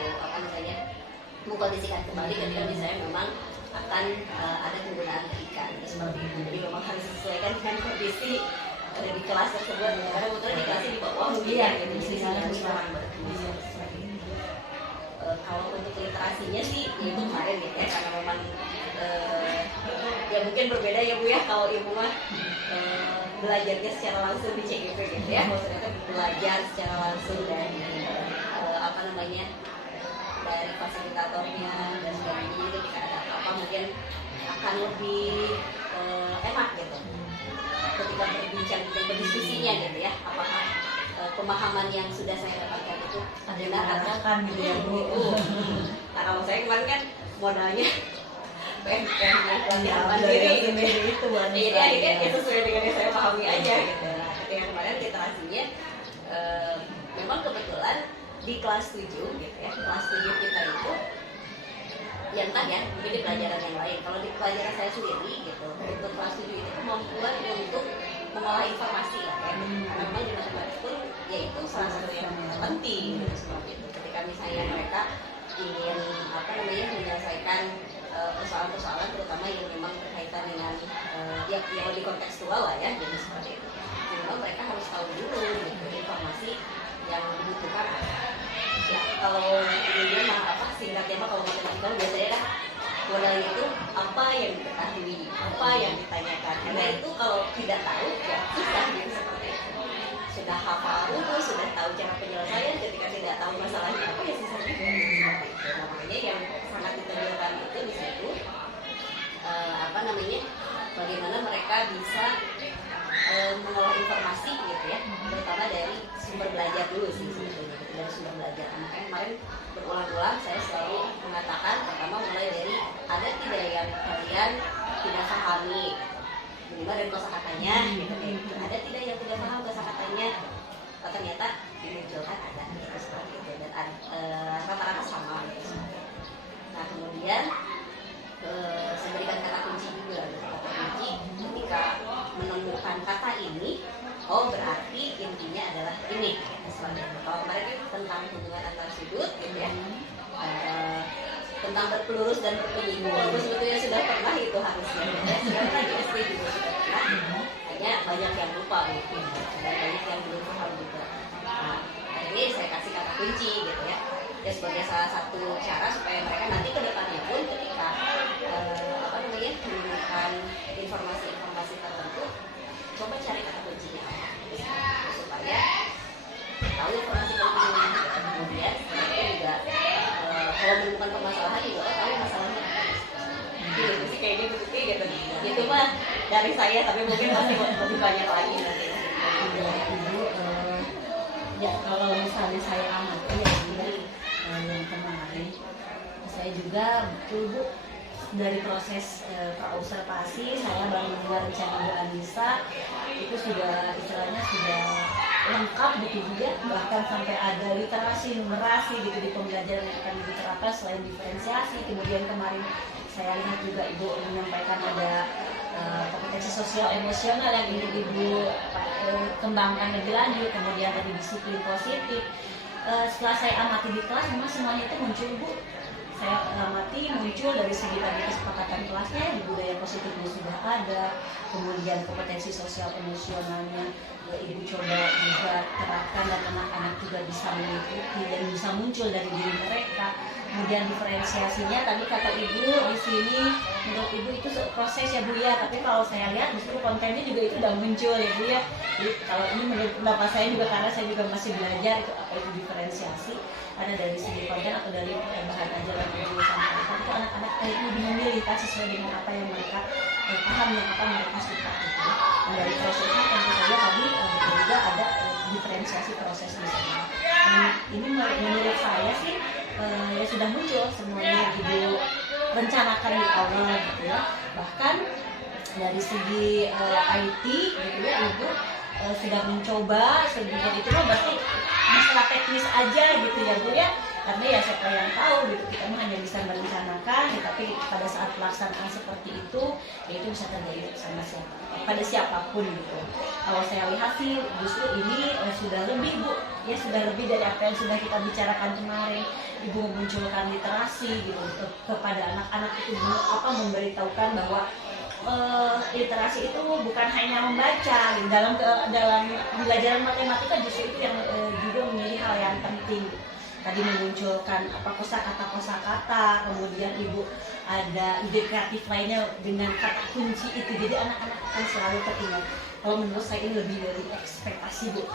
mengkondisikan kembali ketika misalnya memang akan ada penggunaan ikan gitu, seperti itu. Jadi memang harus disesuaikan dengan kondisi di kelas tersebut, karena kebetulan di kelasnya di bawah mungkin gitu, jadi sinyalnya kurang seperti itu. Kalau untuk literasinya sih itu kemarin gitu ya, karena memang ya mungkin berbeda ya Bu ya, kalau Ibu mah belajarnya secara langsung di CGP gitu ya, maksudnya kan belajar secara langsung dari dari fasilitatornya dan sebagainya. Ketika ada apa mungkin akan lebih enak gitu ketika berbincang dan berdiskusinya gitu ya, apakah pemahaman yang sudah saya dapatkan itu benar atau gitu ya Bu. Nah kalau saya kemarin kan modalnya pelatihan mandiri gitu ya, jadi akhirnya ya sesuai dengan yang saya pahami aja gitu. Nah ketika kemarin literasinya memang kebetulan di kelas 7 gitu ya, kelas 7 kita itu yang entah ya, mungkin di pelajaran yang lain. Kalau di pelajaran saya sendiri gitu, untuk kelas 7 itu kemampuan untuk mengolah informasi lah ya. Karena memang di matematik pun yaitu salah satu yang penting gitu, seperti itu. Ketika misalnya mereka ingin menyelesaikan persoalan-persoalan terutama yang memang berkaitan dengan yang lebih kontekstual lah ya, jadi seperti itu. Jadi memang mereka harus tahu dulu gitu, informasi yang dibutuhkan ya. Kalau kemudian singkatnya kalau matematika biasanya kan modalnya itu apa yang diketahui, apa yang ditanyakan, karena itu kalau tidak tahu ya susah gitu, seperti itu. Sudah hafal rumus, sudah tahu cara penyelesaian, ketika tidak tahu masalahnya apa ya susah juga seperti itu. Nah, makanya yang sangat ditonjolkan itu di situ bagaimana mereka bisa mengolah informasi gitu ya, terutama dari sumber belajar dulu sih sebetulnya, dari sumber belajar. Makanya kemarin berulang-ulang saya selalu mengatakan pertama mulai dari ada tidak yang kalian tidak pahami minimal dari kosakatanya gitu, ada tidak yang tidak paham kosakatanya, ternyata dimunculkan ada gitu, seperti itu, dan rata-rata sama gitu. Nah kemudian saya berikan kata kunci juga, kata kunci ketika menemukan kata ini, oh berarti intinya adalah ini seperti itu. Kalau kemarin itu tentang hubungan antar sudut gitu ya, tentang berpelurus dan berpenyinggung, walaupun sebetulnya sudah pernah itu harusnya ya, sudah pernah di SD juga sudah pernah, hanya banyak yang lupa mungkin dan banyak yang belum paham juga. Nah ini saya kasih kata kunci gitu ya, ya sebagai salah satu cara supaya mereka nanti ke depannya pun ketika menemukan informasi-informasi tertentu, coba cari kata kuncinya supaya tahu informasi pentingnya. Kemudian mereka juga kalau menemukan permasalahan juga tahu masalahnya apa. Gitu sih kayaknya begitu gitu. Itu mah dari saya, tapi mungkin masih lebih banyak lagi nanti. Ya, Ibu, ya kalau misalnya saya amati ya Bu, yang kemarin saya juga betul Bu, dari proses praobservasi saya baru mendengar rencana Bu Anissa itu sudah istilahnya sudah lengkap gitu juga, bahkan sampai ada literasi numerasi gitu di pembelajaran yang akan diterapkan selain diferensiasi. Kemudian kemarin saya lihat juga Ibu menyampaikan ada kompetensi sosial emosional yang ingin Ibu kembangkan lebih lanjut, kemudian tadi disiplin positif. Setelah saya amati di kelas memang semuanya itu muncul Bu. Saya amati muncul dari segi tadi kesepakatan kelasnya, di budaya positifnya sudah ada, kemudian kompetensi sosial emosionalnya Ibu coba juga terapkan dan anak-anak juga bisa mengikuti dan bisa muncul dari diri mereka. Kemudian diferensiasinya tadi kata Ibu di sini menurut Ibu itu proses ya Bu ya, tapi kalau saya lihat justru kontennya juga itu udah muncul ya Bu ya. Jadi kalau ini menurut pendapat saya juga, karena saya juga masih belajar itu apa itu diferensiasi, ada dari segi konten atau dari bahan ajaran yang Ibu sampaikan itu anak-anak itu memilih sesuai dengan apa yang mereka paham, yang apa mereka suka gitu. Dan dari prosesnya tentu saja tadi juga ada diferensiasi proses di sana. Ini menurut saya sih ya sudah muncul semuanya Ibu rencanakan di awal gitu ya. Bahkan dari segi IT gitu ya Ibu sudah mencoba sedikit itu berarti masalah teknis aja gitu ya Bu ya, karena ya siapa yang tahu gitu, kita hanya bisa merencanakan ya, tapi pada saat pelaksanaan seperti itu ya itu bisa terjadi sama siapa, pada siapapun gitu. Kalau saya lihat sih justru ini sudah lebih Bu ya, sudah lebih dari apa yang sudah kita bicarakan kemarin. Ibu memunculkan literasi gitu kepada anak-anak itu apa memberitahukan bahwa literasi itu bukan hanya membaca gitu. Dalam pembelajaran matematika justru itu yang juga menjadi hal yang penting. Tadi memunculkan apa kosakata, kemudian Ibu ada ide kreatif lainnya dengan kata kunci itu, jadi anak-anak akan selalu teringat. Kalau menurut saya ini lebih dari ekspektasi Bu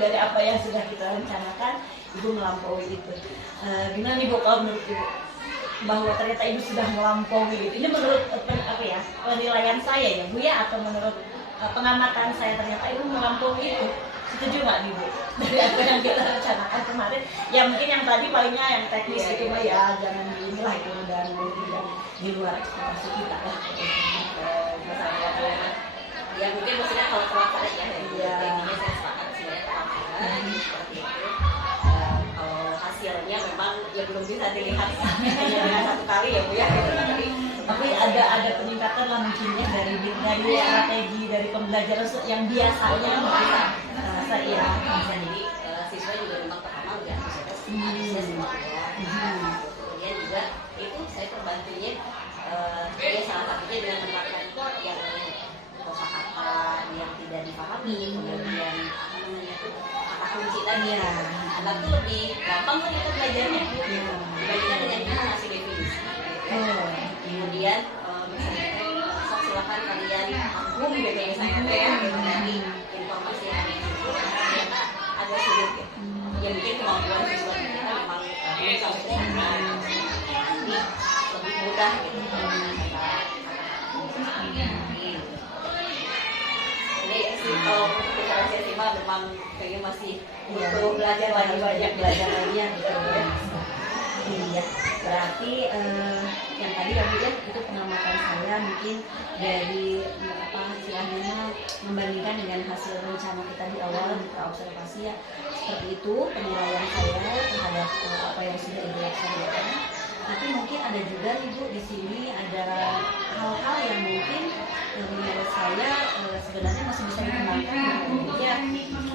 dari apa yang sudah kita rencanakan, Ibu melampaui itu. Gimana nih Bu kalau menurut Ibu? Bahwa ternyata Ibu sudah melampaui gitu. Ini menurut apa ya, penilaian saya ya Bu ya, atau menurut pengamatan saya ternyata Ibu melampaui itu. Setuju nggak nih Bu dari apa yang kita rencanakan kemarin? Ya mungkin yang tadi palingnya yang teknis itu mah ya jangan inilah itu, dan tidak di luar ekspektasi kita lah. Ya mungkin maksudnya kalau terlaksana ya, intinya saya sepakat sebenarnya terlaksana seperti itu. Kalau hasilnya memang ya belum bisa dilihat hanya dengan satu kali ya Bu ya. Tapi ada peningkatan lah mungkinnya dari strategi dari pembelajaran yang biasanya saya Bisa jadi siswa juga memang pertama udah antusias semua ya. Kemudian juga itu saya terbantunya ya salah satunya dengan menerapkan yang kosakata yang tidak dipahami, kemudian apa namanya itu kata kunci tadi ya. Anak tuh lebih gampang kan kita belajarnya dibandingkan dengan kita ngasih definisi. Kemudian misalnya sok silakan kalian rangkum BPM saya ya dari informasi yang ada itu ternyata agak sulit ya. Ya mungkin kemampuan siswa kita memang ini lebih mudah gitu. Ini sih kalau untuk diferensiasi mah memang kayaknya masih butuh belajar lagi, banyak belajar lagi ya gitu ya. Iya, berarti yang tadi ya Bu ya, itu pengamatan saya mungkin dari apa istilahnya membandingkan dengan hasil rencana kita di awal di praobservasi ya, seperti itu penilaian saya terhadap apa yang sudah dilaksanakan. Tapi mungkin ada juga Ibu di sini ada hal-hal yang mungkin menurut saya sebenarnya masih bisa dikembangkan. Ya,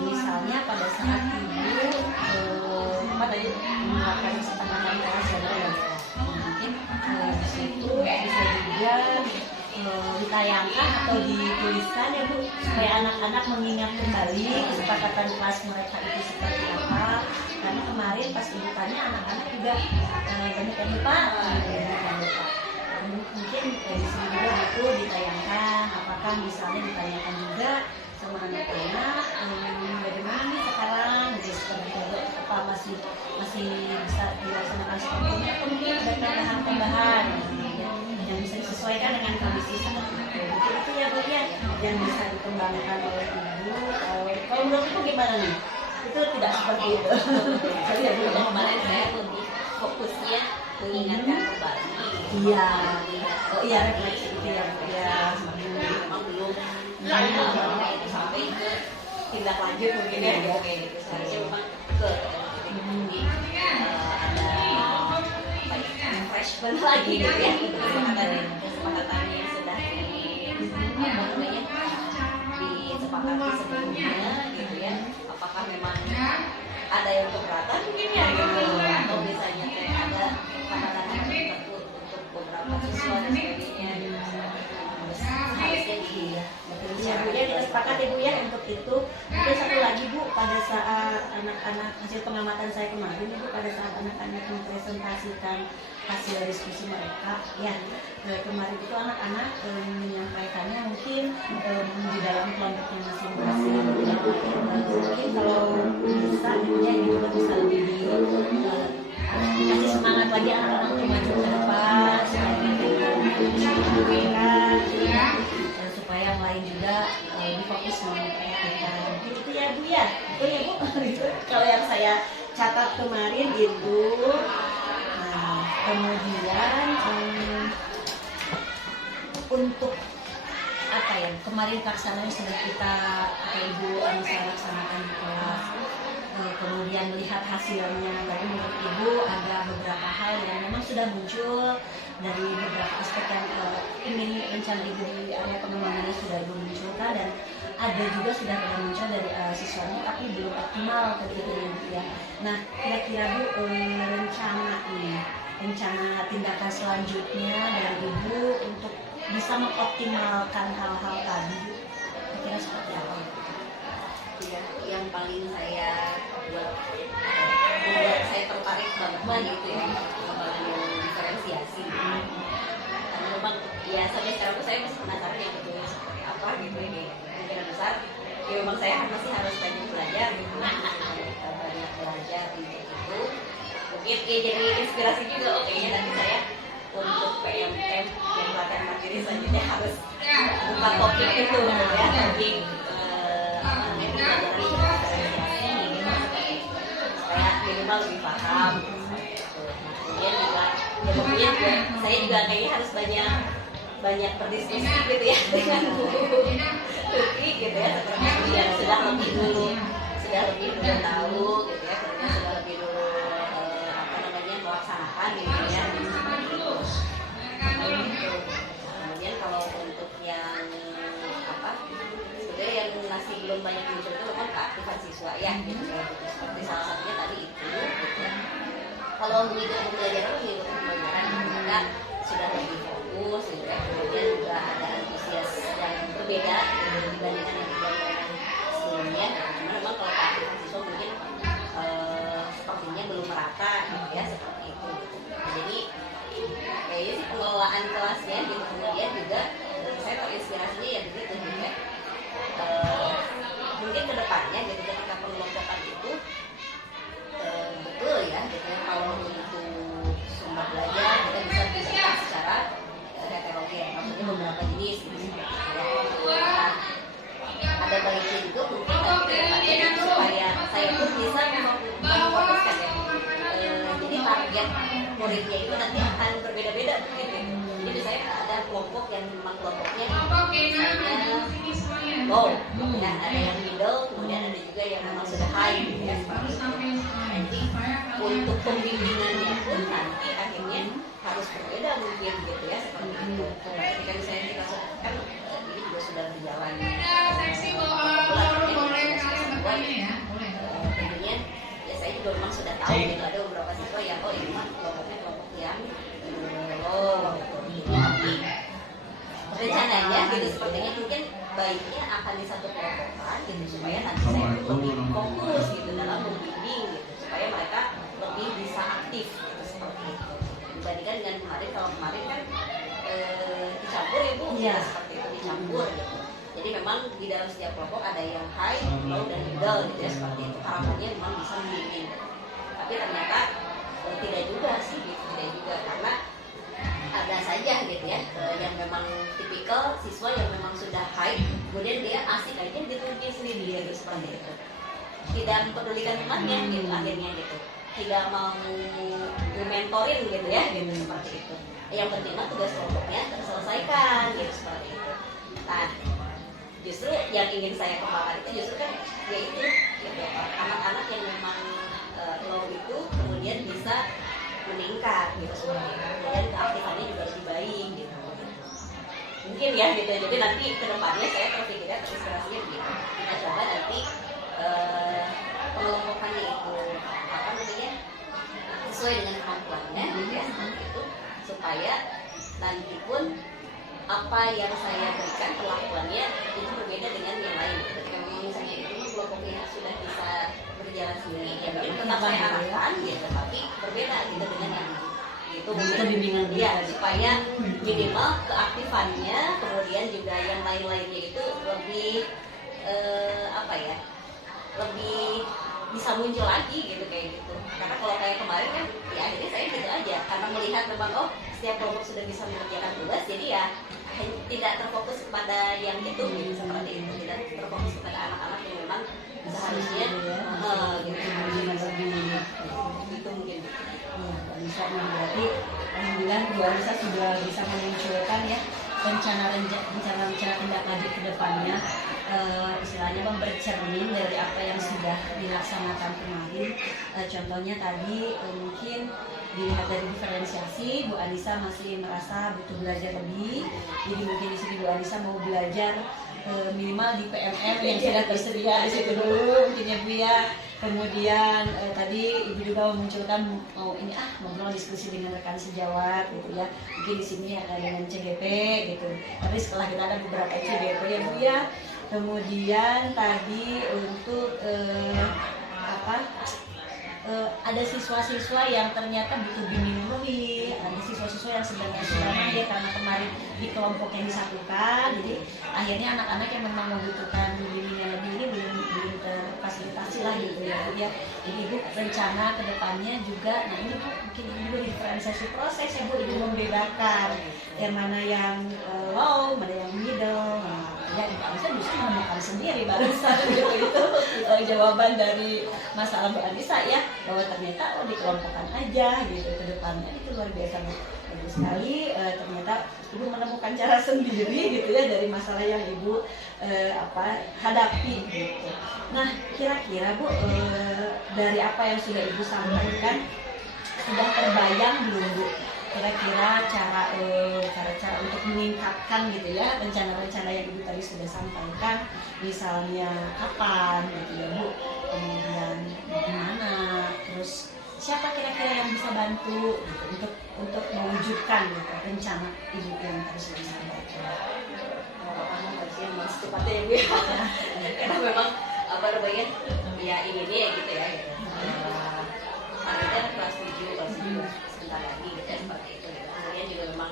misalnya pada saat Ibu apa tadi melakukan kesepakatan kelas ya, mungkin di situ bisa juga ditayangkan atau dituliskan ya Bu, supaya anak-anak mengingat kembali kesepakatan kelas mereka itu seperti apa. Karena kemarin pas Ibu tanya anak-anak juga banyak yang lupa. Mungkin di sini juga itu ditayangkan, apakah misalnya ditanyakan juga sama anak-anak bagaimana nih sekarang gitu, seperti itu apa masih bisa dilaksanakan seperti ini atau mungkin ada tambahan yang bisa disesuaikan dengan kondisi saat itu. Mungkin itu ya Bu ya. yang bisa dikembangkan oleh ibu. Kalau menurut ibu gimana nih? Itu tidak seperti itu. Jadi kemarin saya lebih fokusnya mengingatkan kembali. Iya. Oh iya, refleksi itu ya Bu ya. Memang belum itu sampai ke tindak lanjut mungkin ya gitu kayak gitu. Seharusnya memang ke ada refreshment lagi gitu ya, kesepakatan yang sudah disepakati sebelumnya gitu ya. Apakah memang ada yang keberatan mungkin ya gitu, atau misalnya kayak ada pandangan tertentu untuk beberapa siswa dan sebagainya gitu. Harusnya Ibunya kita sepakat Ibu ya untuk itu. Mungkin satu lagi Bu, pada saat anak-anak, hasil pengamatan saya kemarin Ibu, pada saat anak-anak mempresentasikan hasil diskusi mereka ya, kemarin itu anak-anak menyampaikannya mungkin di dalam kelompoknya masing-masing. Mungkin kalau bisa Ibunya juga bisa lebih kasih semangat lagi anak-anak untuk maju ke depan supaya yang lain juga fokus memperhatikan. Itu ya Bu ya, itu ya Bu. Kalau yang saya catat kemarin itu, nah kemudian untuk apa ya, kemarin pelaksanaan sudah kita Ibu Anissa laksanakan di kelas. Kemudian melihat hasilnya, tadi menurut Ibu ada beberapa hal yang memang sudah muncul dari beberapa aspek yang ingin rencana Ibu di area pengembangannya sudah Ibu munculkan, dan ada juga sudah muncul dari siswanya tapi belum optimal begitu ya. Nah kira-kira Bu, rencana tindakan selanjutnya dari Ibu untuk bisa mengoptimalkan hal-hal tadi, kira-kira seperti apa? Ya, yang paling saya membuat saya tertarik banget gitu ya, pengembangan yang diferensiasi. Karena memang ya sampai sekarang tuh saya masih penasaran yang betul seperti apa gitu ya, kemungkinan besar. Ya memang saya masih harus banyak belajar gitu, banyak belajar gitu. Mungkin ya jadi inspirasi juga, oke ya nanti saya untuk PMM yang pelatihan mandiri selanjutnya harus buka topik itu ya, topik supaya minimal lebih paham. Kemudian juga saya juga kayaknya harus banyak berdiskusi gitu ya dengan Tuti gitu ya, seperti yang sudah lebih dulu tahu gitu ya, sudah lebih dulu melaksanakan gitu ya. Kemudian kalau untuk yang sebenarnya yang masih belum banyak muncul itu memang keaktifan siswa ya gitu, seperti salah satunya tadi itu gitu ya. Kalau mengikuti pembelajaran mereka sudah lebih fokus gitu ya. Kemudian juga ada antusias yang berbeda dibandingkan yang sebelumnya. Karena memang kalau keaktifan siswa mungkin sepertinya belum merata gitu ya, seperti itu. Jadi kayaknya sih pengelolaan kelasnya gitu. Kemudian juga saya terinspirasinya ya begitu gitu ya. Mungkin kedepannya gitu ketika pengelompokan itu betul ya gitu ya, kalau untuk sumber belajar kita bisa disediakan secara heterogen, maksudnya beberapa jenis gitu ya. Ada baiknya juga mungkin nanti kedepannya gitu, supaya saya pun bisa memfokuskan ya, jadi target muridnya itu nanti akan berbeda-beda gitu. Jadi saya ada kelompok yang memang kelompoknya misalnya low, ya, ada yang middle, kemudian ada juga yang memang sudah high gitu ya, seperti itu. Nanti untuk pembimbingannya pun nanti akhirnya harus berbeda mungkin gitu ya, seperti itu. Ketika misalnya kita kan ini juga sudah berjalan tentunya ya saya juga memang sudah tahu gitu, ada beberapa siswa yang oh ini mah kelompoknya kelompok yang low gitu. Rencananya gitu sepertinya mungkin baiknya akan di satu kelompokan gitu supaya nanti saya lebih fokus gitu dalam membimbing gitu, supaya mereka lebih bisa aktif gitu, seperti itu dibandingkan dengan kemarin. Kalau kemarin kan dicampur ya Bu ya, seperti itu dicampur gitu. Jadi memang di dalam setiap kelompok ada yang high, low dan middle gitu ya, seperti itu harapannya memang bisa membimbing. Tapi ternyata tidak juga sih gitu, tidak juga, karena ada saja gitu ya yang memang tipikal siswa yang memang sudah high kemudian dia asik aja gitu dia sendiri gitu, seperti itu, tidak mempedulikan temannya gitu akhirnya gitu, tidak mau mentorin gitu ya gitu, seperti itu. Yang penting mah tugas kelompoknya terselesaikan gitu, seperti itu. Nah, justru yang ingin saya kembangkan itu justru kan yaitu gitu, anak-anak yang memang low itu kemudian bisa meningkat gitu, seperti itu. Kemudian keaktifannya juga lebih baik gitu. Mungkin ya gitu. Jadi nanti kedepannya saya terpikirnya terinspirasinya begitu. Kita coba nanti pengelompokannya itu apa namanya sesuai dengan kemampuannya gitu ya, seperti itu, supaya nanti pun apa yang saya berikan perlakuannya itu berbeda dengan yang lain. Ketika memang misalnya itu kelompoknya sudah bisa berjalan sendiri, ya mungkin tetap saya arahkan gitu, tapi berbeda gitu dengan yang itu mungkin bimbingan ya, supaya minimal keaktifannya kemudian juga yang lain-lainnya itu lebih apa ya, lebih bisa muncul lagi gitu kayak gitu. Karena kalau kayak kemarin kan ya akhirnya saya gitu aja karena melihat memang oh setiap kelompok sudah bisa mengerjakan tugas, jadi ya tidak terfokus kepada yang itu gitu, seperti itu, tidak terfokus kepada anak-anak yang memang seharusnya gitu mungkin. Bisa berarti alhamdulillah Bu Anissa sudah bisa memunculkan ya rencana tindak lanjut ke depannya, istilahnya bercermin dari apa yang sudah dilaksanakan kemarin. Contohnya tadi mungkin dilihat dari diferensiasi, Bu Anissa masih merasa butuh belajar lebih, jadi mungkin di sini Bu Anissa mau belajar minimal di PMM yang sudah tersedia di situ dulu mungkin ya Bu ya. Kemudian tadi Ibu juga memunculkan mau ini ngobrol diskusi dengan rekan sejawat gitu ya, mungkin di sini dengan CGP gitu, tapi setelah kita ada beberapa CGP ya Bu ya. Kemudian tadi untuk ada siswa-siswa yang ternyata butuh bimbingan lebih, ada siswa-siswa yang sedang ya karena kemarin di kelompok yang disatukan, jadi akhirnya anak-anak yang memang membutuhkan bimbingan lebih ini belum terfasilitasi lah gitu ya Bu ya. Jadi Ibu rencana ke depannya juga, nah ini Bu mungkin Ibu diferensiasi proses ya Bu, Ibu membedakan yang mana yang low, mana yang middle. Nah, ya bisa menemukan sendiri barusan gitu itu jawaban dari masalah Bu Anissa ya, bahwa ternyata dikelompokkan aja gitu ke depannya, itu luar biasa Bu. Bagus sekali, ternyata Ibu menemukan cara sendiri gitu ya dari masalah yang Ibu hadapi gitu. Nah kira-kira Bu dari apa yang sudah Ibu sampaikan sudah terbayang belum Bu kira-kira cara untuk meningkatkan gitu ya rencana-rencana yang Ibu tadi sudah sampaikan, misalnya kapan gitu ya Bu, kemudian gimana, terus siapa kira-kira yang bisa bantu gitu, untuk mewujudkan gitu, rencana Ibu yang tadi sudah disampaikan. Secepatnya ya Bu ya. Karena memang apa namanya ya ini dia gitu ya. Kita kelas 7 sebentar lagi gitu ya, seperti itu gitu. Kemudian juga memang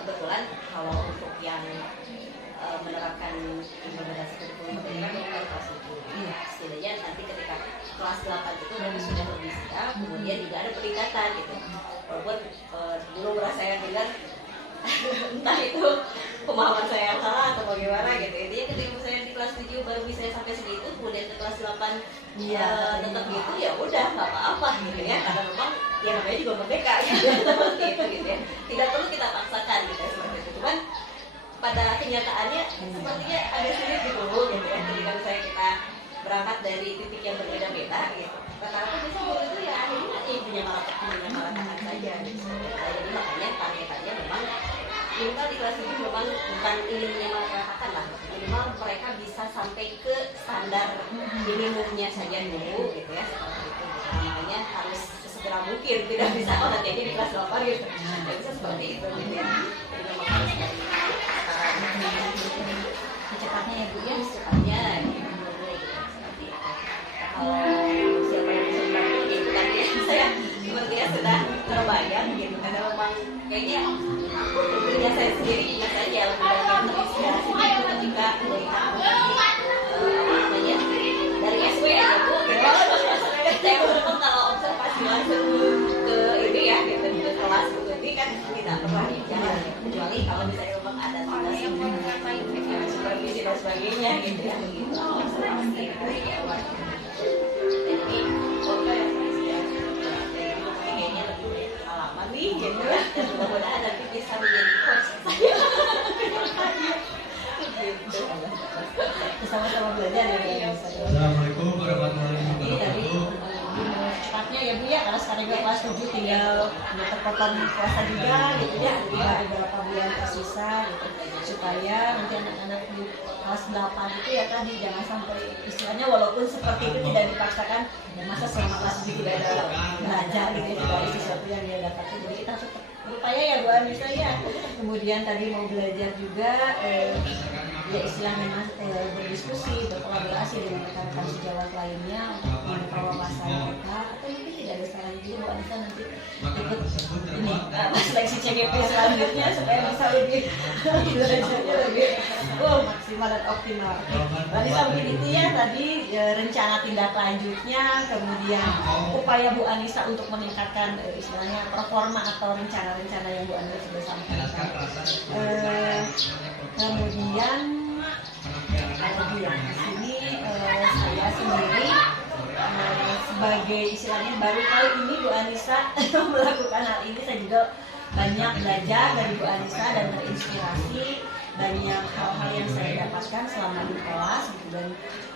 kebetulan kalau untuk yang menerapkan implementasi kurikulum itu kan kelas 7. Setidaknya nanti ketika kelas 8 itu nanti sudah lebih siap, kemudian juga ada peningkatan gitu. Walaupun dulu merasa saya dengar entah itu pemahaman saya yang salah atau bagaimana gitu. Intinya ketika saya di kelas 7 baru bisa sampai segitu, kemudian ke kelas 8 tetap gitu, ya udah nggak apa-apa gitu ya, karena memang ya namanya juga merdeka gitu, seperti itu gitu ya, tidak perlu kita paksakan gitu ya, seperti itu. Cuman pada kenyataannya sepertinya ada sulit gitu ya, ketika misalnya kita berangkat dari titik yang berbeda-beda gitu, rata-rata biasanya guru itu ya akhirnya menyamaratakan saja gitu. Jadi makanya targetannya memang minimal di kelas itu memang bukan ingin menyamaratakan lah, minimal mereka bisa sampai ke standar minimumnya saja dulu gitu ya, seperti itu. Makanya harus sesegera mungkin, tidak bisa nanti aja di kelas 8 gitu, tidak bisa seperti itu gitu ya. Jadi memang harus dari Secepatnya ya Bu ya, secepatnya gitu. Kalau siapa yang bisa membantu gitu kan ya, saya sepertinya sudah terbayang gitu, karena memang kayaknya punya saya sendiri ingat saja lebih banyak terinspirasi itu ketika melihat namanya dari SW aja Bu gitu. Saya memang kalau observasi langsung ke ini ya gitu, ke kelas ini kan tidak pernah jalan ya, kecuali kalau misalnya memang ada tugas yang supervisi sama-sama belajar ya Bu Anissa. Assalamualaikum warahmatullahi Jadi dari wabarakatuh. cepatnya ya Bu ya, karena sekarang juga kelas 7 tinggal terpotong puasa juga gitu ya, tinggal beberapa bulan tersisa gitu, supaya nanti anak-anak di kelas 8 itu ya tadi jangan sampai istilahnya walaupun seperti itu tidak dipaksakan, ya masa selama kelas 7 tidak ada belajar gitu ya, tidak ada sesuatu yang dia dapatkan, jadi kita harus tetap berupaya ya Bu Anissa ya. Kemudian tadi mau belajar juga ya istilahnya berdiskusi, berkolaborasi dengan rekan-rekan sejawat lainnya untuk membawa masalah kita, atau mungkin tidak ada salahnya juga Bu Anissa nanti ikut ini seleksi CGP selanjutnya supaya bisa lebih belajarnya lebih maksimal dan optimal. Bu Anissa mungkin itu ya tadi rencana tindak lanjutnya, kemudian upaya Bu Anissa untuk meningkatkan istilahnya performa atau rencana-rencana yang Bu Anissa sudah sampaikan. Kemudian lagi ya di sini saya sendiri sebagai istilahnya baru kali ini Bu Anissa melakukan hal ini, saya juga banyak belajar dari Bu Anissa dan terinspirasi banyak hal-hal yang saya dapatkan selama di kelas gitu, dan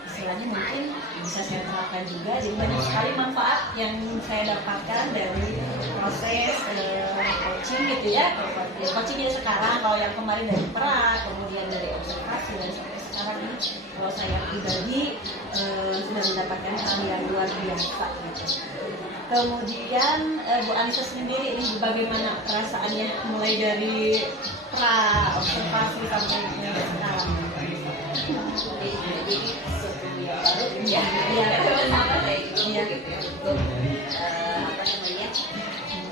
istilahnya mungkin bisa saya terapkan juga, jadi banyak sekali manfaat yang saya dapatkan dari proses coaching gitu ya, coachingnya sekarang, kalau yang kemarin dari pra, kemudian dari observasi, dan sampai sekarang ini kalau saya pribadi sudah mendapatkan hal yang luar biasa gitu. Kemudian Bu Anissa sendiri ini bagaimana perasaannya mulai dari pra observasi sampai sekarang? Jadi baru ya sama saya juga gitu ya untuk apa namanya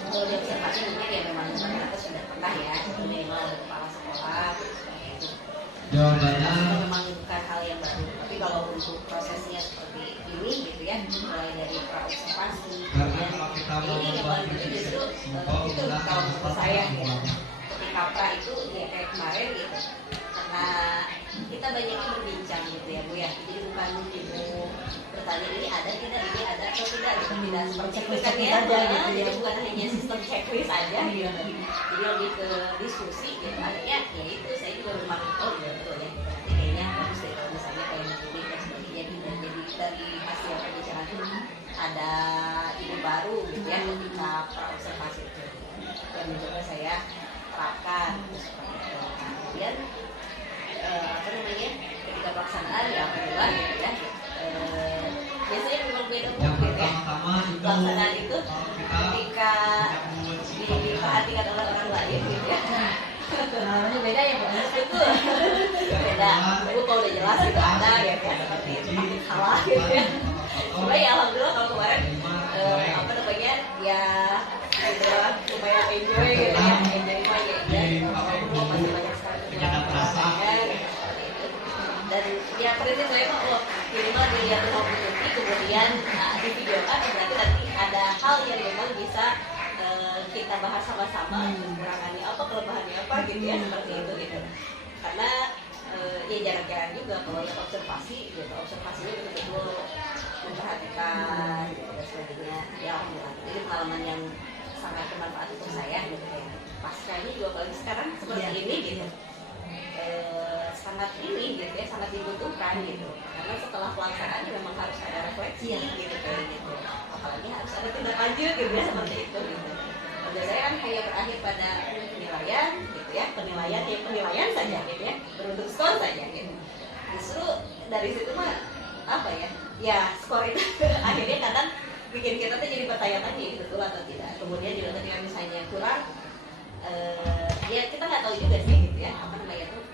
kalau di observasi mungkin ya memang kita sudah pernah ya minimal ada kepala sekolah seperti itu. Jawabannya Memang bukan hal yang baru, tapi kalau untuk prosesnya seperti ini gitu ya, mulai dari pra observasi kemudian ini yang paling penting justru itu kalau menurut saya ya, ketika pra itu ya kayak kemarin gitu, karena kita banyaknya berbincang gitu ya Bu ya, jadi bukan ibu bertanya ini ada tidak, ini ada atau tidak gitu, tidak seperti checklist aja gitu ya. jadi bukan hanya sistem checklist aja gitu, jadi lebih ke diskusi gitu, akhirnya ya itu saya juga memang oh ya betul ya, berarti kayaknya bagus deh misalnya kayak begini dan sebagainya gitu, jadi dari hasil pembicaraan itu ada ide baru gitu ya ketika pra observasi itu yang mencoba saya terapkan seperti itu. Kemudian apa namanya ketika pelaksanaan ya alhamdulillah gitu ya, biasanya memang beda yang gitu ya pertama itu pelaksanaan itu kita ketika diperhatikan oleh orang lain gitu ya. Namanya beda ya Bu Anissa. Betul, beda. Ibu kalau udah jelas itu ada ya kan seperti itu pasti salah gitu ya. Cuma ya alhamdulillah kalau kemarin apa namanya ya lumayan enjoy gitu ya, enjoy mah ya walaupun masih banyak sekali kekurangan seperti itu. Dan ya prinsip saya kok minimal dilihat dengan opportunity kemudian divideokan, berarti nanti ada hal yang memang bisa kita bahas sama-sama, kekurangannya apa, kelebihannya apa gitu ya, seperti itu gitu. Karena ya jarang-jarang juga kalau lihat observasi gitu, observasinya betul-betul memperhatikan gitu dan sebagainya. Ya alhamdulillah, jadi pengalaman yang sangat bermanfaat untuk saya gitu ya. Pascanya juga apalagi sekarang seperti ini gitu, sangat ini gitu ya, sangat dibutuhkan gitu. Karena setelah pelaksanaan memang harus ada refleksi gitu kayak gitu. Apalagi harus ada tindak lanjut gitu ya, seperti itu gitu. Kerja saya kan hanya berakhir pada penilaian gitu ya, penilaian saja gitu ya, berbentuk skor saja gitu. Justru dari situ mah apa ya skor itu akhirnya kadang bikin kita tuh jadi bertanya-tanya betul atau tidak. Kemudian juga ketika misalnya kurang, ya kita nggak tahu juga sih gitu ya, apa namanya tuh,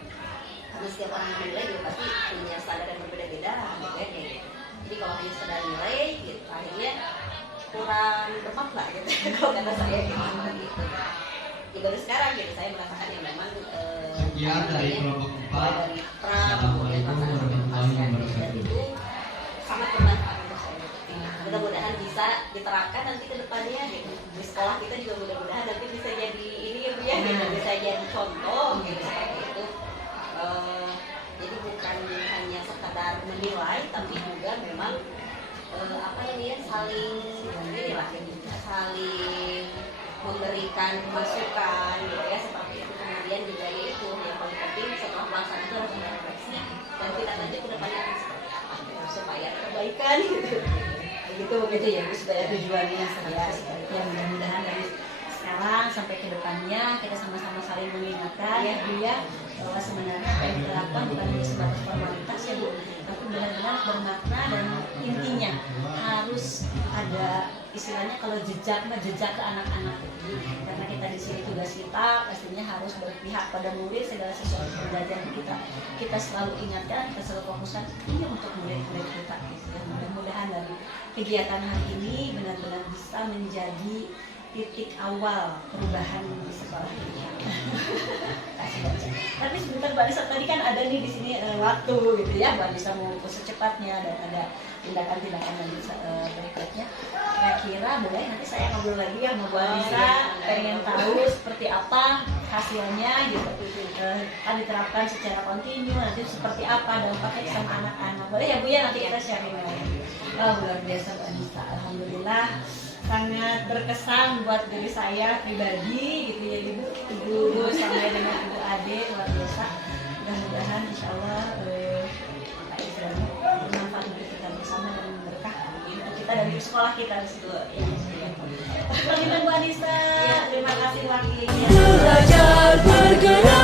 karena setiap orang yang menilai juga pasti punya standar yang berbeda-beda gitu ya kayak gitu. Jadi kalau hanya sekedar nilai gitu, akhirnya kurang tepat lah gitu kalau kata saya gitu. Ya baru sekarang gitu saya merasakan yang memang sekian dari kelompok 4. dari pra kemudian pelaksanaan dan itu sangat bermanfaat untuk saya. Mudah-mudahan bisa diterapkan nanti ke depannya gitu. Di sekolah kita juga mudah-mudahan nanti bisa jadi ini ya Bu ya, gitu. Bisa jadi contoh gitu seperti itu. Jadi bukan hanya sekadar menilai tapi juga memang apa namanya saling inilah saling memberikan masukan gitu ya, seperti itu. Kemudian juga yaitu yang paling penting setelah pelaksanaan itu harus ada refleksi dan kita lanjut ke depannya akan seperti kan gitu begitu ya Bu, supaya tujuannya ya mudah-mudahan dari sekarang sampai ke depannya kita sama-sama saling mengingatkan ya Bu ya, bahwa sebenarnya apa yang kita lakukan bukan hanya sebatas formalitas ya Bu, tapi benar-benar bermakna dan intinya harus ada istilahnya kalau jejak ke anak-anak, karena kita di sini tugas kita pastinya harus berpihak pada murid, segala sesuatu pembelajaran kita selalu ingatkan, kita selalu fokuskan ini untuk murid-murid kita gitu ya. Mudah-mudahan dari kegiatan hari ini benar-benar bisa menjadi titik awal perubahan di sekolah ini. Tapi sebentar Mbak Anissa, tadi kan ada nih di sini waktu gitu ya, Mbak Anissa mau secepatnya dan ada tindakan-tindakan berikutnya. Kira-kira boleh nanti saya ngobrol lagi ya sama Mbak Anissa, pengen tahu seperti apa hasilnya gitu. Kan diterapkan secara kontinu, nanti seperti apa dampaknya sama anak-anak. Boleh ya Bu ya, nanti kita sharing lagi. Luar biasa Mbak Anissa, alhamdulillah sangat berkesan buat diri saya pribadi gitu ya ibu sampai dengan ibu Ade, luar biasa. Mudah-mudahan insyaallah bermanfaat untuk kita bersama dan berkah untuk kita dari sekolah kita di situ ya. Terima kasih Bu Anissa, terima kasih wakilnya. Belajar bergerak